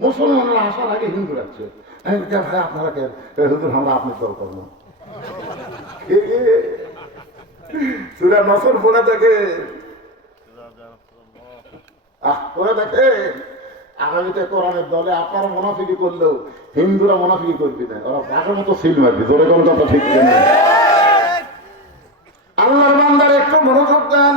মুসলমানরা আসার আগে হিন্দু যাচ্ছে। ভাই আপনারা কেন হুজুর, আমরা আপনি দল করবো। সূরা নসর পড়ে দেখে দেখে আগামীতে কোরআনের দলে আপনারা মুনাফিকি করলেও হিন্দুরা মুনাফিকি করবি না, ওরা বাঘের মতো সিল মারবি। জোরে কোন কথা ঠিক না? আল্লাহর বান্দার একটু মনোযোগ দেন।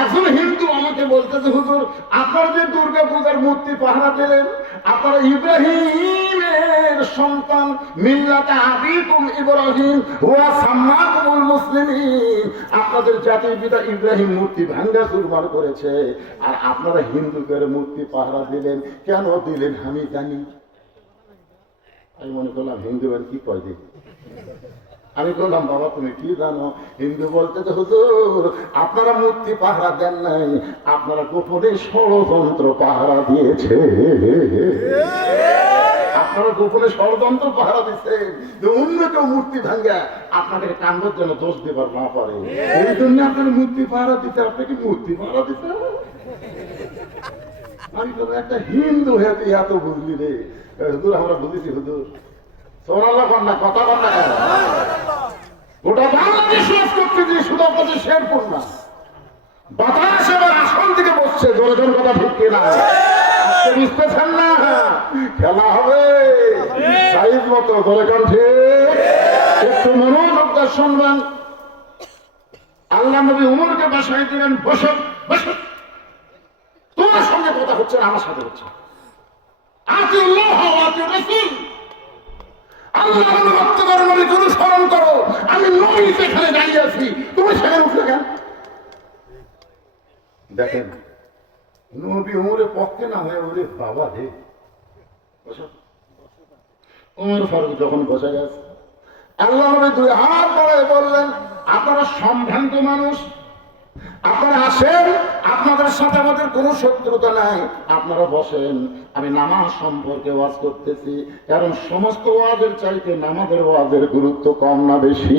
একজন হিন্দু আমাকে বলতেছে, হুজুর আপনারা যে দুর্গা পূজার মূর্তি পাহারা দিলেন, আপনারা ইব্রাহিমের সন্তান, মিল্লাতে আবিকুম ইব্রাহিম ওয়া সাম্মাকুমুল মুসলিমিন, আপনাদের জাতির পিতা ইব্রাহিম মূর্তি ভাঙ্গা চুরমার করেছে, আর আপনারা হিন্দুদের মূর্তি পাহারা দিলেন। কেন দিলেন আমি জানি। আমি মনে করলাম হিন্দু কি কয় দেখি। আমি বললাম, বাবা তুমি কি জানো? হিন্দু বলতে যে হুজুর আপনারা মূর্তি পাহারা দেন নাই, আপনারা গোপনে ষড়যন্ত্র পাহারা দিয়েছে। আপনারা গোপনে ষড়যন্ত্র পাহারা দিচ্ছেন যে অন্য কেউ মূর্তি ভাঙ্গা আপনাদের কাণ্ডের জন্য দোষ দেবার না পারে, এই জন্য আপনার মূর্তি পাহারা দিতে। আপনাকে মূর্তি পাহারা দিতে। আমি বলবো একটা হিন্দু হয়ে তুই এত বুঝলি রে? হুজুর আমরা বুঝেছি হুজুর। সোনাল্লাহ কন্যা কথা কথা গোটা বাংলাদেশ করতে দিয়ে শুধু আপনাদের শেরপুর না, বাতাস এবার আসন থেকে বসছে। জোরে জোরে কথা ঠিক কিনা? বুঝতেছেন না? খেলা হবে সাইজ মতো। জোরে কোন ঠিক? একটু মনোযোগ দিয়ে শুনবেন। আল্লাহ নবী উমরকে বাসায় দিলেন, বসো বসো, তোমার সঙ্গে কথা হচ্ছে না, আমার সাথে হচ্ছে। আতিউল্লাহ ওয়া আতিউর রাসূল, আল্লাহ অনুগত করো, নবীকে অনুসরণ করো। আমি নবী সেখানে দাঁড়িয়ে আছি, তুমি সেখানে উঠলে কেন? দেখেন নবী উমরের পক্ষে না হয়ে ওরে বাবা রে। উমর ফারুক যখন বসে গেছে, আল্লাহ নবী 2 হাত বাড়ায় বললেন, আপনারা সম্ভ্রান্ত মানুষ, আপনারা আসেন, আপনাদের সাথে আমাদের কোনো শত্রুতা নাই, আপনারা বসেন। আমি নামাজ সম্পর্কে ওয়াজ করতেছি, কারণ সমস্ত ওয়াজের চাইতে নামাজের ওয়াজের গুরুত্ব কম না বেশি?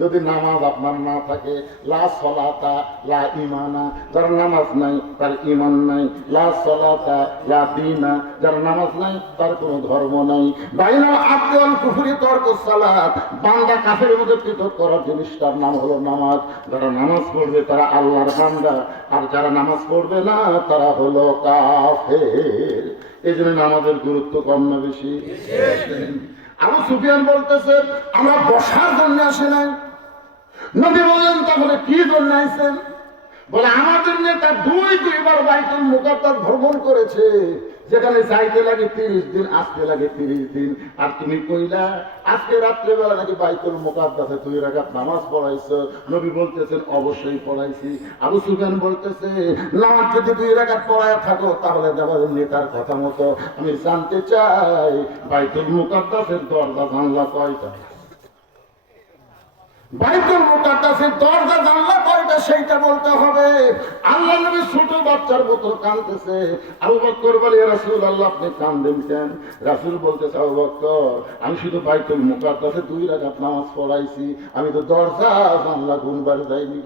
যদি নামাজ আপনার না থাকে, লা সলাতা লা ইমানা, যার নামাজ নাই তার ইমান নাই। লা সলাতা লা দীনা, যার নামাজ নাই তার কোনো ধর্ম নাই। বাইনা আব্দুল কুফরি তরকুস সালাত, বান্দা কাফেরের মধ্যে পৃথক করার জিনিসটার নাম হলো নামাজ। যারা নামাজ পড়বে তারা আল্লাহর বান্দা, আর যারা নামাজ পড়বে না তারা হলো কাফের। এই জন্য নামাজের গুরুত্ব কম না বেশি? আবু সুফিয়ান বলতেছে, আমরা বসার জন্য আসি নাই, নবী বললেন তাহলে কি জন্য আইছেন? বলে আমাদের নেতা দুইবার বাইতুল মুকাদ্দাস ভ্রমণ করেছে, যেখানে যাইতে লাগে 30 দিন, আসতে লাগে 30 দিন। আর তুমি কইলা আজকে রাত্রেবেলা নাকি বাইতুল মুকাদ্দাসে 2 রাকাত নামাজ পড়াইছো। নবী বলতেছেন অবশ্যই পড়াইছি। আবু সুফিয়ান বলতেছে নামাজ যদি 2 রাকাত পড়ায় থাকো তাহলে দেওয়ার নেতার কথা মতো আমি জানতে চাই বাইতুল মুকাদ্দাসের দরজা জানলা কয়টা? বাইতুল মুকাদ্দাসের দরজা জানলা কয়টা সেইটা বলতে হবে। আল্লাহ নবী ছোট বাচ্চার মতো কাঁদতেছে। আবু বকর বলে ইয়া রাসূলুল্লাহ আপনি কাঁদেন কেন? রাসূল বলতেছে আবু বকর আমি শুধু বাইতুল মুকাদ্দাসে 2 রাকাত নামাজ পড়াইছি, আমি তো দরজা জানলা গুনবার যাইনি।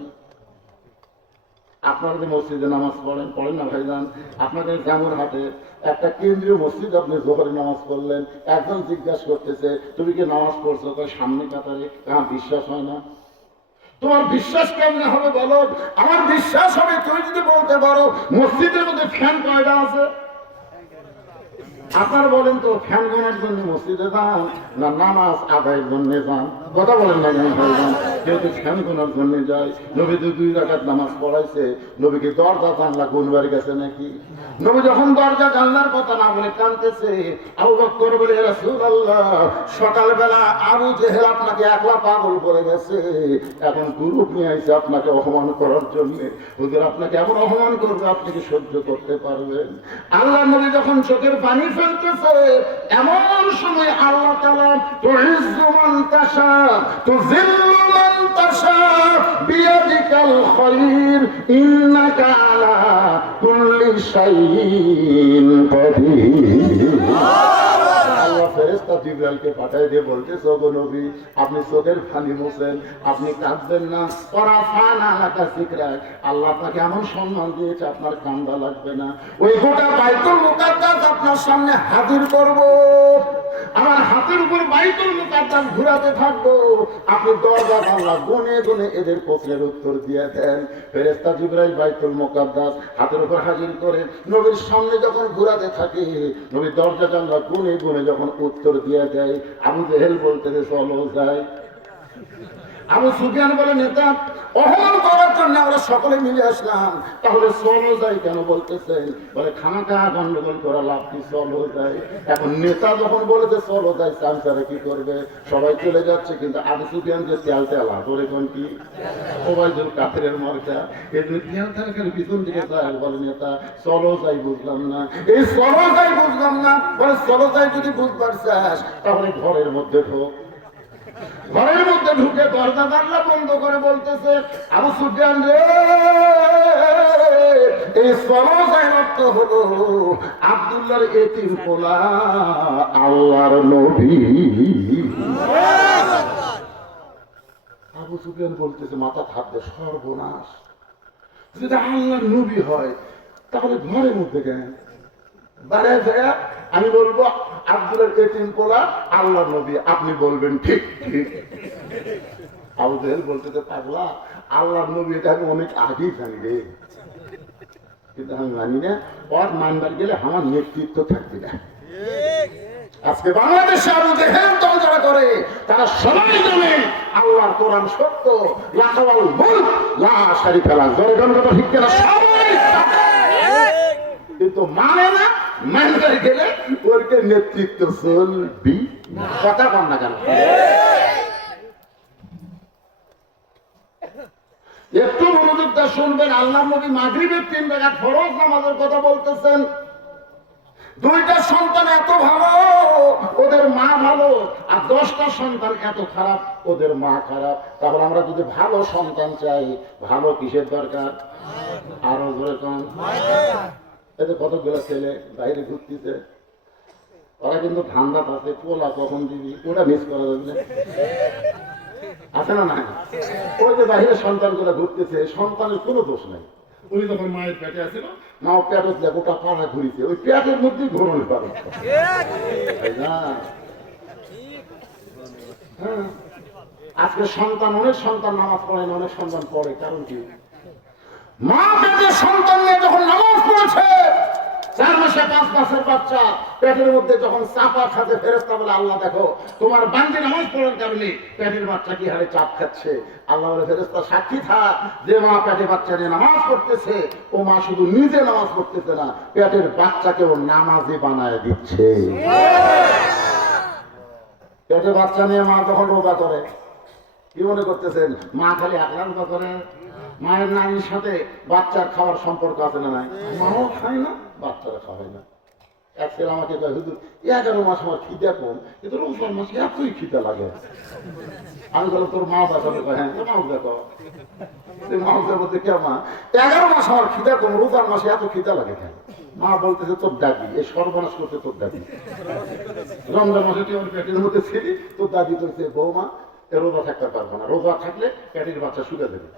আপনারা যে মসজিদে নামাজ পড়েন না ভাইজান, আপনাদের জামুর হাটে একটা কেন্দ্রীয় মসজিদ আপনি জোহরে নামাজ পড়লেন, একজন জিজ্ঞাসা করতেছে তুমি কি নামাজ পড়ছো? সামনে কাতারে। বিশ্বাস হয় না? তোমার বিশ্বাস কেমনে হবে বলো? আমার বিশ্বাস হবে তুমি যদি বলতে পারো মসজিদের মধ্যে ফ্যান কয়টা আছে। আপনারা বলেন তো ফ্যান গোনার জন্য মসজিদে যান না নামাজ আদায়ের জন্য যান? কথা বলেন না কেন ভাইজান? যেহেতু ফ্যান গোনার জন্য যায়, নবী তো 2 রাকাত নামাজ পড়াইছে, নবীকে দরজা জানলা গুনবার গেছে নাকি? নবী যখন দরজা জানলার কথা না বলে কাঁদতেছে, আবু বকর বলে ইয়া রাসূলুল্লাহ সকালবেলা আবু জেহেল আপনাকে একলা পাগল করে গেছে, এখন গ্রুপ নিয়ে আইছে আপনাকে অপমান করার জন্য। হুজুর আপনাকে এমন অপমান করবে আপনি কি সহ্য করতে পারবেন? আল্লাহ নবী যখন চোখের পানি ফেলতেছে এমন সময় আল্লাহ তাআলা তুইজ্জু মান তাশা তুযিল্লু মান তাশা বিয়াদিকাল খায়র ইন্নাকা আলা কুল্লি শাইইন কাদির। আল্লাহ ফেরেশতা জিবরাইলকে পাঠিয়ে দিয়ে বলতেছে ওগো নবী আপনি চোখের পানি মোছেন, আপনি কাঁদবেন না। ওরাফানা লাকা যিকরাক, আল্লাহ আপনাকে এমন সম্মান দিয়েছে আপনার কান্দা লাগবে না। ওই গোটা বাইতুল মুকাদ্দাস আপনার সামনে হাজির করব, আমার হাতের উপর বাইতুল মুকাদ্দাস ঘুরাতে থাকবো, আপনি দরজা জানলা গুনে গুনে এদের প্রশ্নের উত্তর দিয়ে দেন। ফেরেশতা জিবরাইল বাইতুল মুকাদ্দাস হাতের উপর হাজির করে নবীর সামনে যখন ঘুরাতে থাকে, নবী দরজা জানলা গুনে গুনে যখন উত্তর দিয়ে দেয়, আবু জেহেল বলতেছে চলো যাই। আবু সুফিয়ান বলে নেতা অহমান করার জন্য আমরা সকলে মিলে আসলাম, তাহলে চলো যাই কেন বলতেছেন? বলে খানাকা গন্ডগোল করা লাভ কি, চলো যাই। এখন নেতা যখন বলেছে চলো যাই, চামচারা কি করবে? সবাই চলে যাচ্ছে, কিন্তু আবু সুফিয়ান যে তেল তেলা ধরে কোন কি সবাই যে কাফেরের মার্কা, এই জন্য তেল তেলা খেলে পিছন দিকে যায়। বলে নেতা চলো যাই বুঝলাম না, এই চলো যাই বুঝলাম না। বলে চলো যাই যদি বুঝবার চাস তাহলে ঘরের মধ্যে ঢোক। ঘরের মধ্যে ঢুকে দরজা জানলা বন্ধ করে বলতেছে আবু সুফিয়ান রে, এই সরজাইন অর্থ হলো আব্দুল্লাহর এতিম পোলা আল্লাহর নবী। আবু সুফিয়ান বলতেছে মাথা থাকবে সর্বনাশ, যদি আল্লাহর নবী হয় তাহলে ঘরের মধ্যে কেন? দাঁড়ায় যায় আমি বলবো আব্দুলের এতিম পোলা আল্লাহ নবী, আপনি বলবেন ঠিক ঠিক। আবু জেহেল বলতেছে পাগলা আল্লাহ নবী এটা আমি অনেক আগেই জানি রে, কিন্তু আমি মানি না, ওর মানবার গেলে আমার নেতৃত্ব থাকবে না। আজকে বাংলাদেশে আবু জেহেল দল যারা করে তারা সবাই জানে আল্লাহর কোরআন সত্য, লাকাওয়াল মুলক লা শারিকা লাহু, জোরে কথা ঠিক না? সবাই কিন্তু মানে না, মানতে গেলে ওরকে নেতৃত্ব চলবি না। কথা কম না কেন? একটু মনোযোগ দিয়ে শুনবেন। আল্লাহর নবী মাগরিবের 3 রাকাত ফরজ নামাজের কথা বলতেছেন। 2টা সন্তান এত ভালো ওদের মা ভালো, আর 10টা সন্তান এত খারাপ ওদের মা খারাপ। তারপর আমরা যদি ভালো সন্তান চাই, ভালো কিসের দরকার? আরো জোরে কম। এতে কতগুলো ছেলে বাইরে ঘুরতেছে, ওরা কিন্তু ধান্দা পাচ্ছে পোলা কখন দিবি, ওটা মিস করা যাবে না, আছে না? না, ওই যে বাইরে সন্তানগুলো ঘুরতেছে, সন্তানের কোনো দোষ নাই। উনি যখন মায়ের পেটে আছিল, মা পেটত গোটা পাড়া ঘুরিছে, ওই পেটের মধ্যেই ঘুরন পারে। আজকে সন্তান, অনেক সন্তান নামাজ পড়ে না, অনেক সন্তান পড়ে, কারণ কি? মা পেটে সন্তান নিয়ে যখন নামাজ পড়েছে 4 মাসে 5 মাসের বাচ্চা পেটের মধ্যে যখন চাপা খাচ্ছে, ফেরেশতা বলে আল্লাহ দেখো তোমার বান্দি নামাজ পড়ার কারণে পেটের বাচ্চা কি হারে চাপ খাচ্ছে। আল্লাহ বলে ফেরেশতা সাক্ষী থাক, যে মা পেটে বাচ্চা নিয়ে নামাজ পড়তেছে ও মা শুধু নিজে নামাজ পড়তেছে না, পেটের বাচ্চাকেও নামাজি বানায় দিচ্ছে। পেটে বাচ্চা নিয়ে মা যখন রোজা করে কি মনে করতেছেন মা খালি একলা রোজা করে? মায়ের নারীর সাথে বাচ্চার খাওয়ার সম্পর্ক আছে না নাই? মাও খায় না, বাচ্চারা খাওয়ায় না। এক ছেলে আমাকে কয় হুজুর 11 মাস আমার খিদে কম, কিন্তু রমজান মাসে এতই খিদে লাগে। আমি বললাম তোর মা বাঁচাবে? হ্যাঁ মাও দেখো, মাউসের মধ্যে কে মা 11 মাস আমার খিদে কম, রমজান মাসে এত খিদে লাগে কেন? মা বলতেছে তোর দাদি, এই সর্বনাশ করতে তোর দাদি। রমজান মাসে তুই আমার পেটের মধ্যে ছিলি, তোর দাদি করছে বৌমা রোজা থাকতে পারবো না, রোজা থাকলে পেটের বাচ্চা শুকে দেবে।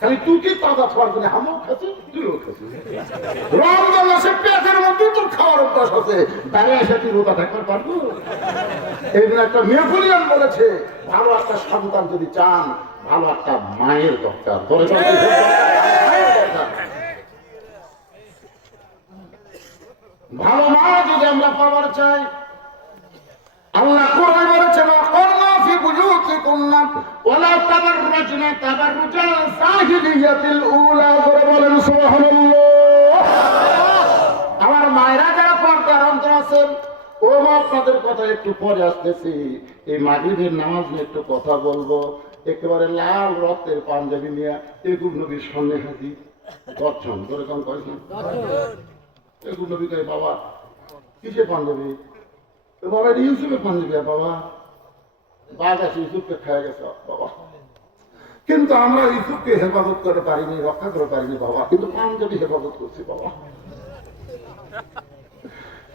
খালি তুই কি তাজা খাওয়ার জন্য হামও খাচ্ছিস, তুইও খাচ্ছিস। রমজান মাসে পেটের মধ্যে তোর খাওয়ার অভ্যাস আছে, বাইরে এসে তুই রোজা থাকতে পারবো? এই দিন একটা নেপোলিয়ন বলেছে ভালো একটা সন্তান যদি চান, ভালো একটা মায়ের দরকার। ভালো মা যদি আমরা পাওয়ার চাই, আল্লাহ কোরআনে বলেছেন ওয়াকুরনা ফি বুয়ুতিকুন্না ওয়ালা তাবাররাজনা তাবাররুজাল জাহিলিয়াতিল উলা। করে বলেন সুবহানাল্লাহ। আমার মায়েরা যারা পর্দার অন্তর আছেন, ও মা আপনাদের কথা একটু পরে আসতেছি। এই মাগরিবের নামাজ নিয়ে একটু কথা বলবো। একেবারে লাল রক্তের পাঞ্জাবি নিয়ে এগুব নবীর সামনে হাজির 10 জন ধরে কম করেছেন। এগুব নবী কয় বাবা কিসে পাঞ্জাবি? বাবা এটা ইউসুফের পাঞ্জাবি। বাবা বাঘ আছে ইউসুফকে খায় গেছে বাবা, কিন্তু আমরা ইউসুফকে হেফাজত করে পারিনি, রক্ষা করে পারিনি বাবা, কিন্তু পাঞ্জাবি হেফাজত করছি বাবা।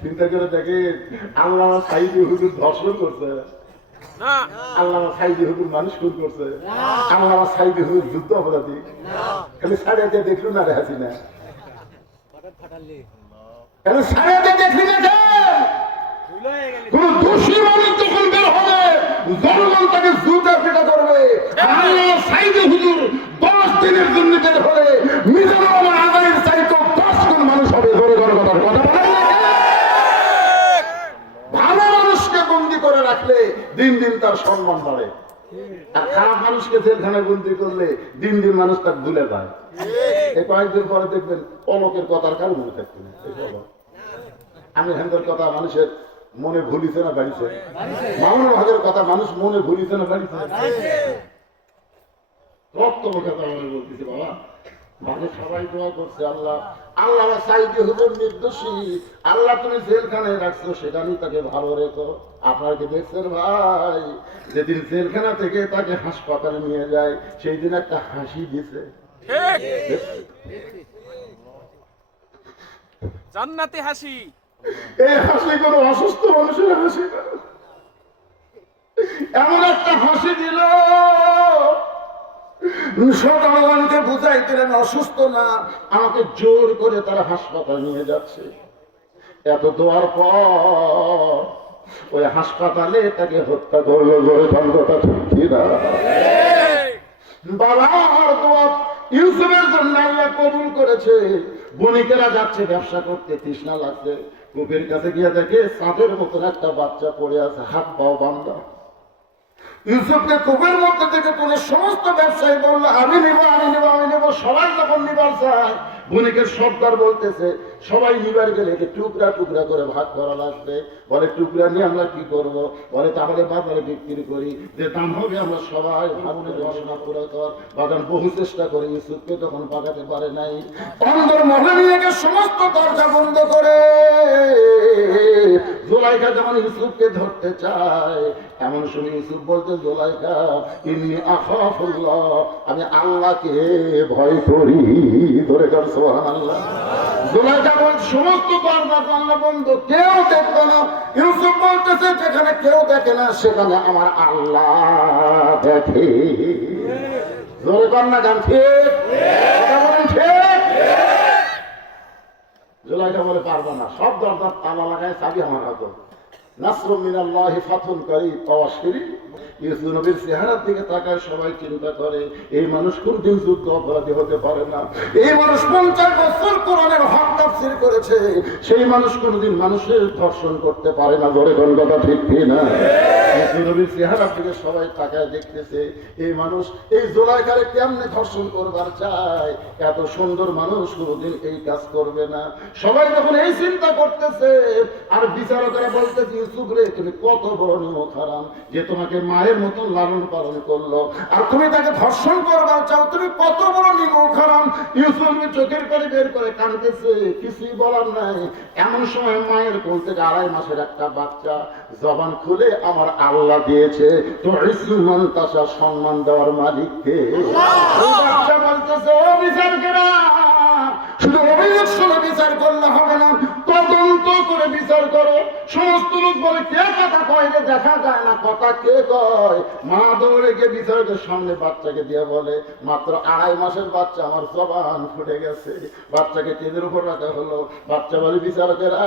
চিন্তা করে দেখে আল্লাহ সাইদি হুজুর ধর্ষণ করছে, আল্লাহ সাইদি হুজুর মানুষ খুন করছে, আল্লাহ সাইদি হুজুর যুদ্ধ অপরাধী। খালি সাড়ে দিয়ে দেখলো না রে হাসিনা, সাড়ে দিয়ে দেখলি না কোন দোষী মানুষ যখন বের হবে জনগণ তাকে জুতা পেটা করবে। সাইদে হুজুর 10 দিনের জন্য বের হলে মিজানুর রহমান আজাদের চাইতে 10 গুণ মানুষ হবে। জনগণের কথা ভালো মানুষকে বন্দী করে রাখলে দিন দিন তার সম্মান বাড়ে, আর খারাপ মানুষকে জেলখানায় বন্দী করলে দিন দিন মানুষ তার ভুলে যায়। এই কয়েকদিন পরে দেখবেন অলোকের কথার কারণ মনে থাকবে না। আমি হেন্দের কথা মানুষের মনে ভুলিছে না বাড়িছে? মামুন ভাগের কথা মানুষ মনে ভুলিছে না বাড়িছে? রক্ত মুখে বলতেছি বাবা, মাঝে সবাই দোয়া করছে আল্লাহ আল্লাহ সাইদি হুজুর নির্দোষী, আল্লাহ তুমি জেলখানায় রাখছো সেখানেই তাকে ভালো রেখো। আপনারা কি দেখছেন ভাই, যেদিন জেলখানা থেকে তাকে হাসপাতালে নিয়ে যায় সেই দিন একটা হাসি দিছে, জান্নাতি হাসি। এই হাসি কোনো অসুস্থ মানুষের হাসি না, এমন একটা হাসি দিল জনগণকে বুঝাই দিলেন অসুস্থ না, আমাকে জোর করে তারা হাসপাতাল নিয়ে যাচ্ছে। এত দোয়ার পর ওই হাসপাতালে তাকে হত্যা করলো। জোরে কথা ঠিক না? বাবার দোয়া ইউসুফের জন্য আল্লাহ কবুল করেছে। বণিকেরা যাচ্ছে ব্যবসা করতে, তৃষ্ণা লাগছে, কূপের কাছে গিয়ে দেখে চাঁদের মতন একটা বাচ্চা পড়ে আছে, হাত পাও বান্ধা। ইউসুফকে কূপের মধ্যে থেকে তুলে সমস্ত ব্যবসায়ী বললো আমি নেবো আমি নেবো আমি নেবো। সবাই যখন নিবার চায়, বণিকের সর্দার বলতেছে সবাই নিবার গেলে টুকরা টুকরা করে ভাগ করা লাগবে। বলে টুকরা নিয়ে আমরা কি করবো? বলে তাহলে বাজারে বিক্রি করি, যে দাম হবে আমরা সবাই ভাবনের ঘোষণা পুরো কর। বাজার বহু চেষ্টা করে ইউসুফকে তখন পাকাতে পারে নাই। অন্দর মহলে নিয়ে গিয়ে সমস্ত দরজা বন্ধ করে জুলাইখা যখন ইউসুফকে ধরতে চায়, এমন শুনে ইউসুফ বলতে জুলাইখা ইন্নী আখাফুল্লাহ, আমি আল্লাহকে ভয় করি। ধরে কর সুবহানাল্লাহ। জুলাইখা বল সমস্ত দরজা জানলা বন্ধ, কেউ দেখবে না। ইউসুফ বলতেছে যেখানে কেউ দেখে না সেখানে আমার আল্লাহ দেখে। জোরে কর না গান ঠিক? জুলাইখা বলে পারবো না, সব দরজার তালা লাগায় চাবি আমার হাতে। নাসরুম মিনাল্লাহি ফাতহুন করিব, তাওয়াশিরি ইউসুফ নবীর চেহারার দিকে তাকায় সবাই চিন্তা করে এই মানুষ কোনদিন যুদ্ধ অপরাধী হতে পারে না, এই মানুষ 50 বছর কোরআনের হক তাফসীর করেছে, সেই মানুষ কোনদিন মানুষের ধর্ষণ করতে পারে না। ধরে কোন কথা ঠিক না? ইউসুফ নবীর চেহারার দিকে সবাই তাকায় দেখতেছে এই মানুষ এই জুলাইখারে কেমনে ধর্ষণ করবার চায়, এত সুন্দর মানুষ কোনদিন এই কাজ করবে না। সবাই যখন এই চিন্তা করতেছে আর বিচারকেরা বলতেছে ইউসুফ রে তুমি কত বড় নিমক হারাম যে তোমাকে মায়ের মতন লালন পালন করলো আর তুমি তাকে ধর্ষণ করবার চাও, তুমি কত বড় নিমক হারাম। ইউসুফ চোখের পানি বের করে কাঁদতেছে, কিছুই বলার নাই। এমন সময় মায়ের কোল থেকে 2.5 মাসের একটা বাচ্চা জবান খুলে আমার আল্লাহ দিয়েছে তো ইসমান তাসা সম্মান দেওয়ার মালিককে। বাচ্চা বলতেছে ও বিচারকেরা শুধু অভিযোগ শুনে বিচার করলে হবে না, তদন্ত করে বিচার করো। সমস্ত লোক বলে কে কথা কয় রে, দেখা যায় না কথা কে কয়। মা দৌড়ে গিয়ে বিচারকের সামনে বাচ্চাকে দিয়ে বলে মাত্র 2.5 মাসের বাচ্চা আমার জবান ফুটে গেছে। বাচ্চাকে টেনের উপর রাখা হলো। বাচ্চা বলে বিচারকেরা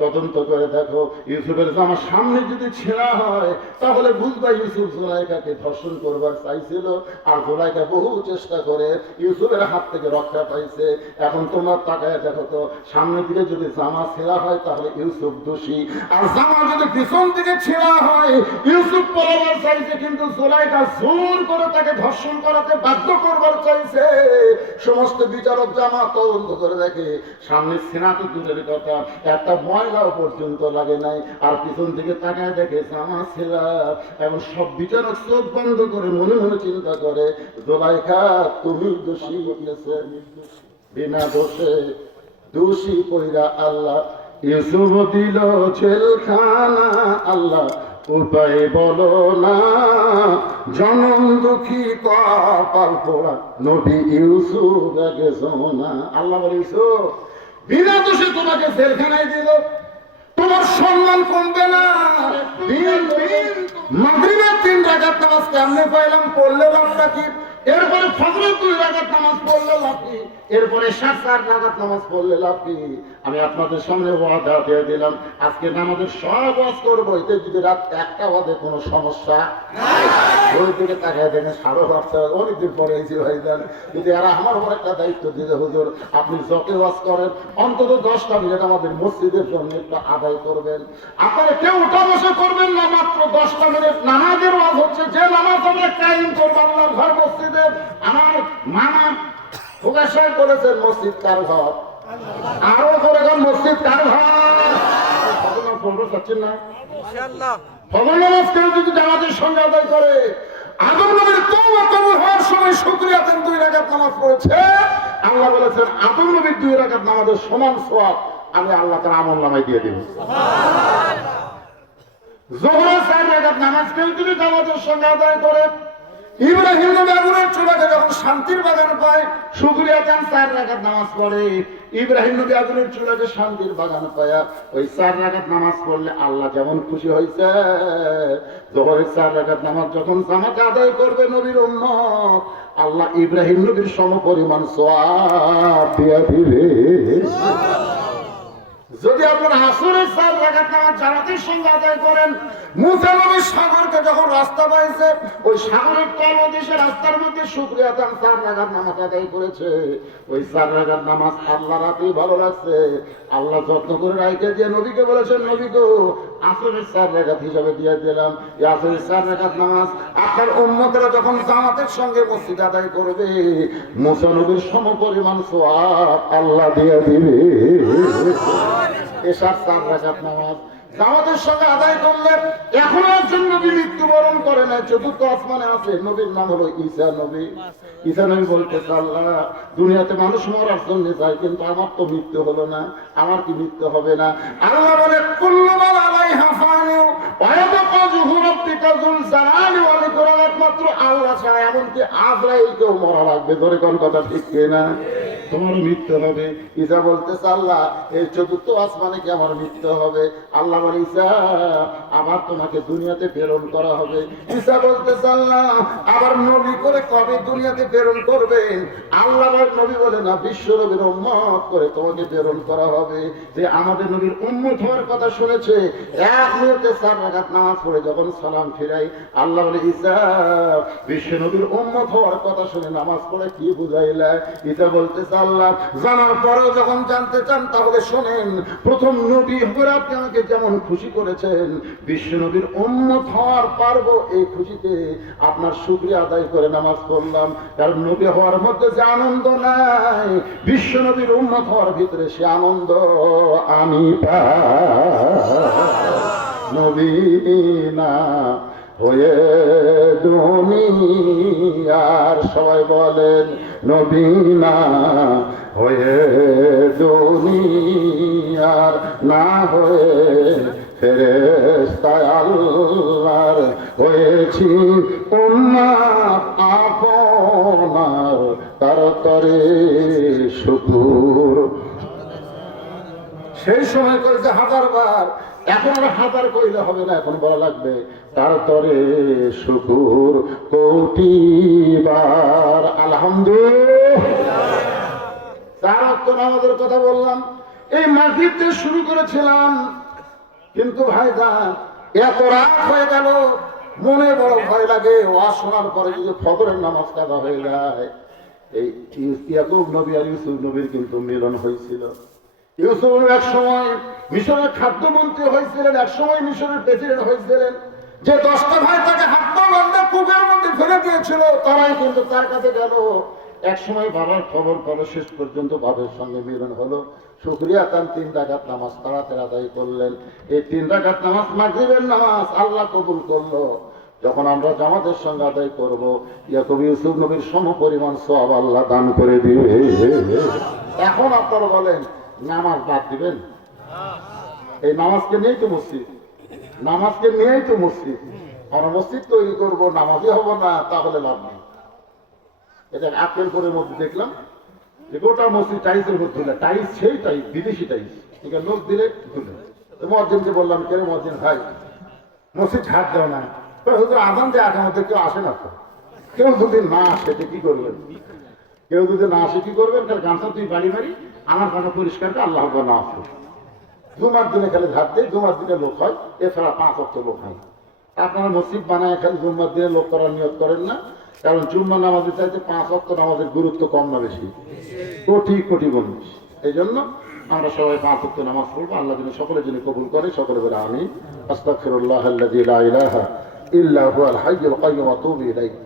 তদন্ত করে দেখো ইউসুফের জামার সামনে যদি ছেঁড়া হয় তাহলে বুঝবা ইউসুফ জুলাইখাকে ধর্ষণ করবার চাইছিল আর জুলাইখা বহু চেষ্টা করে ইউসুফের হাত থেকে রক্ষা পাইছে। এখন তোমার তাকায় দেখো তো সামনে দিকে যদি জামা ছেঁড়া হয় তাহলে ইউসুফ দোষী, আর জামা যদি পিছন দিকে ছেঁড়া হয় ইউসুফ পলাবার চাইছে কিন্তু জুলাইখা জোর করে তাকে ধর্ষণ করাতে বাধ্য করবার চাইছে। সমস্ত বিচারক জামা তদন্ত করে দেখে সামনে ছেঁড়া তো দূরের কথা, একটা ময়লাও পর্যন্ত লাগে নাই, আর পিছন থেকে তাকায় দেখে জামা ছেঁড়া। এবং সব বিচারক চোখ বন্ধ করে মনে মনে চিন্তা করে জুলাইখা তুমি দোষী বলেছে, বিনা দোষে দোষী কইরা আল্লাহ ইউসুফ দিল জেলখানা। আল্লাহ উপায় বলো না জনম দুঃখী কপাল পোড়া নবী ইউসুফ আগে জমনা। আল্লাহ বলে ইউসুফ বিনা দোষে তোমাকে জেলখানায় দিল, তোমার সম্মান কমবে না। মাগরিবের 3 রাকাত নামাজ কেমনে পাইলাম পড়লে লাভটা কি, এরপরে ফজরের 2 রাকাত নামাজ পড়লে লাভ কি, এরপরে 7-8 রাকাত নামাজ পড়লে লাভ কি। আমি আপনাদের সামনে ওয়াদা দিয়ে দিলাম আজকে নামাজের সব ওয়াজ করবো, এতে যদি রাত 1টা বাজে কোনো সমস্যা নাই। ওই দিকে তাকায় দেখেন 8:30 অনেকদিন পরে এসে ভাই যান, যদি এরা আমার উপর একটা দায়িত্ব দিতে হুজুর আপনি যত ওয়াজ করেন অন্তত 10টা মিনিট আমাদের মসজিদের জন্য একটু আদায় করবেন। আপনারা কেউ উঠা বসে করবেন না, মাত্র 10টা মিনিট নামাজের ওয়াজ হচ্ছে। যে নামাজ আমরা কায়েম করবো আল্লাহর ঘর মসজিদে। আমার মামা ফুকা সাহেব বলেছেন মসজিদ কার ঘর, আরো করে মসজিদ কার ঘর। চাচ্ছেন না ফজর নামাজ কেউ যদি জামাতের সঙ্গে আদায় করে আদম নবীর তওবা কবুল হওয়ার সময় শুকরিয়াতের 2 রাকাত নামাজ পড়েছে। আল্লাহ বলেছেন আদম নবীর 2 রাকাত নামাজের সমান সওয়াব আমি আল্লাহ তার আমলনামায় দিয়ে দেব। যোহরের 4 রাকাত নামাজ কেউ যদি জামাতের সঙ্গে আদায় করে ইব্রাহিম নবী আগুনের চুলাকে যখন শান্তির বাগান পায় শুকরিয়া চান 4 রাকাত নামাজ পড়ে। ইব্রাহিম নবী আগুনের চুলাকে শান্তির বাগান পায়া ওই 4 রাকাত নামাজ পড়লে আল্লাহ যেমন খুশি হয়েছে। যোহরের 4 রাকাত নামাজ যখন জামাতে আদায় করবে নবীর উম্মত আল্লাহ ইব্রাহিম নবীর সমপরিমাণ সওয়াব দিয়ে দিবে। যদি আপনার আসরের 4 রাকাত নামাজ জামাতের সঙ্গে আদায় করেন, মুসা নবী সাগরকে যখন রাস্তা পাইছে ওই সাগরের তলদেশে রাস্তার মধ্যে শুকরিয়া চান 4 রাকাত নামাজ আদায় করেছে। ওই 4 রাকাত নামাজ আল্লাহ রাতেই ভালো লাগছে। আল্লাহ যত্ন করে রাইখে দিয়ে নবীকে বলেছেন নবী গো আসরের 4 রাকাত হিসাবে দিয়ে দিলাম। এই আসরের 4 রাকাত নামাজ আপনার উম্মতেরা যখন জামাতের সঙ্গে মসজিদ আদায় করবে মুসা নবীর সমপরিমাণ সওয়াব আল্লাহ দিয়ে দিবে। এসব 4 রাকাত নামাজ জামাতের সঙ্গে আদায় করলে এখনো একজন নবী মৃত্যুবরণ করে না, 4র্থ আসমানে আছে, নবীর নাম হলো ঈসা নবী। ঈসা নবী বলতেছে আল্লাহ দুনিয়াতে মানুষ মরার জন্য যায় কিন্তু আমার তো মৃত্যু হলো না, আমার কি মৃত্যু হবে না? আল্লাহ বলে কুল্লু মান আলাইহা ফানি ওয়া ইয়াবকা ওয়াজহু রাব্বিকা যুল জালালি ওয়াল ইকরাম। একমাত্র আল্লাহ ছাড়া এমনকি আজরাইলকেও মরা লাগবে। ধরে কোন কথা ঠিক কিনা? তোমারও মৃত্যু হবে। ঈসা বলতেছে আল্লাহ এই চতুর্থ আসমানে কি আমার মৃত্যু হবে? আল্লাহ বলে ঈসা আবার তোমাকে দুনিয়াতে প্রেরণ করা হবে। ঈসা বলতেছে আল্লাহ আবার নবী করে কবে দুনিয়াতে প্রেরণ করবেন? আল্লাহ নবী বলে না, বিশ্ব নবীর উম্মত করে তোমাকে প্রেরণ করা হবে। যে আমাদের নবীর উম্মত হওয়ার কথা শুনেছে, এক মুহূর্তে 4 রাকাত নামাজ পড়ে যখন সালাম ফিরাই, আল্লাহ বলে ঈসা বিশ্ব নবীর উম্মত হওয়ার কথা শুনে নামাজ পড়ে কি বুঝাইলা? ঈসা বলতেছে আল্লাহ জানার পরেও যখন জানতে চান তাহলে শোনেন, প্রথম নবী হয়ে আপনি আমাকে যেমন খুশি করেছেন, বিশ্ব নবীর উম্মত হওয়ার পারবো এই খুশিতে আপনার শুকরিয়া আদায় করে নামাজ পড়লাম। কারণ নবী হওয়ার মধ্যে যে আনন্দ নাই, বিশ্ব নবীর উম্মত হওয়ার ভিতরে সে আনন্দ আমি নবী না হয়ে দুনিয়ার, সবাই বলেন নবী না হয়ে দুনিয়ার, না হয়ে ফেরেশতা আল্লাহর হয়েছি উম্মত আপনার, তার তরে শুকুর। সেই সময় করেছে 1000 বার, এখন আর 1000 কইলে হবে না, এখন বলা লাগবে তার তরে শুকুর কোটি বার আলহামদুলিল্লাহ। 4 ওয়াক্ত নামাজের কথা বললাম, এই মাগরিবতে শুরু করেছিলাম, কিন্তু ভাইজান এত রাত হয়ে গেল, মনে বড় ভয় লাগে ওয়াজ শোনার পরে যদি ফজরের নামাজ কাজা হয়ে যায়। এই ইয়াকুব নবী আর ইউসুফ নবীর কিন্তু মিলন হয়েছিল। ইউসুফ এক সময় মিশরের খাদ্যমন্ত্রী হয়েছিলেন, এক সময় মিশরের প্রেসিডেন্ট হয়েছিলেন। যে 10টা ভাই তাকে হাত বান্ধে কূপের মধ্যে ফেলে দিয়েছিল, তারাই কিন্তু তার কাছে গেল। এক সময় বাবার খবর পরে শেষ পর্যন্ত বাবার সঙ্গে মিলন হলো। শুকরিয়া তার 3 রাকাত নামাজ তাড়াতাড়ি আদায় করলেন। এই 3 রাকাত নামাজ মাগরিবের নামাজ আল্লাহ কবুল করলো। যখন আমরা জামাতের সঙ্গে আদায় করবো, ইয়াকুব ইউসুফ নবীর সম পরিমাণ সওয়াব আল্লাহ দান করে দিবে। এখন আপনারা বলেন নামাজ বাদ দিবেন? এই নামাজকে নিয়েই তো মসজিদ, নামাজকে নিয়েই তো মসজিদ। আমরা মসজিদ তৈরি করবো, নামাজই হব না, তাহলে লাভ নেই। এটা আক্কেলপুরের মধ্যে দেখলাম যে গোটা মসজিদ টাইলসের মধ্যে ধুলে, টাইলস সেই টাইলস, বিদেশি টাইলস, ঠিক আছে, লোক দিলে ধুলে। মসজিদকে বললাম কেন মসজিদ ভাই মসজিদ ঝাড় দেওয়া না, হুজুর আজান দিয়ে আগে মধ্যে কেউ আসে না তো। কেউ যদি না আসে কি করবেন? কেউ যদি না আসে কি করবেন? তাহলে গামছা তুই বাড়ি বাড়ি আমার কাছে পরিষ্কার করে আল্লাহ না আসে। জুমার দিনে খালি ঝাড় দেয়, জুমার দিনে লোক হয়, এছাড়া 5 ওয়াক্ত লোক হয়। আপনারা মসজিদ বানায় খালি জুম্মার দিনে লোক করার নিয়ত করেন না, কারণ জুম্মা নামাজের চাইতে 5 ওয়াক্ত নামাজের গুরুত্ব কম না বেশি? কোটি কোটি গুণ। এই জন্য আমরা সবাই 5 ওয়াক্ত নামাজ পড়বো। আল্লাহ যেন সকলের জন্য কবুল করে। সকলে বলে আমিন। আস্তাগফিরুল্লাহ আল্লাযী লা ইলাহা ইল্লা হুয়াল হাইয়ুল কাইয়্যুম ওয়া আতুবু ইলাইহি।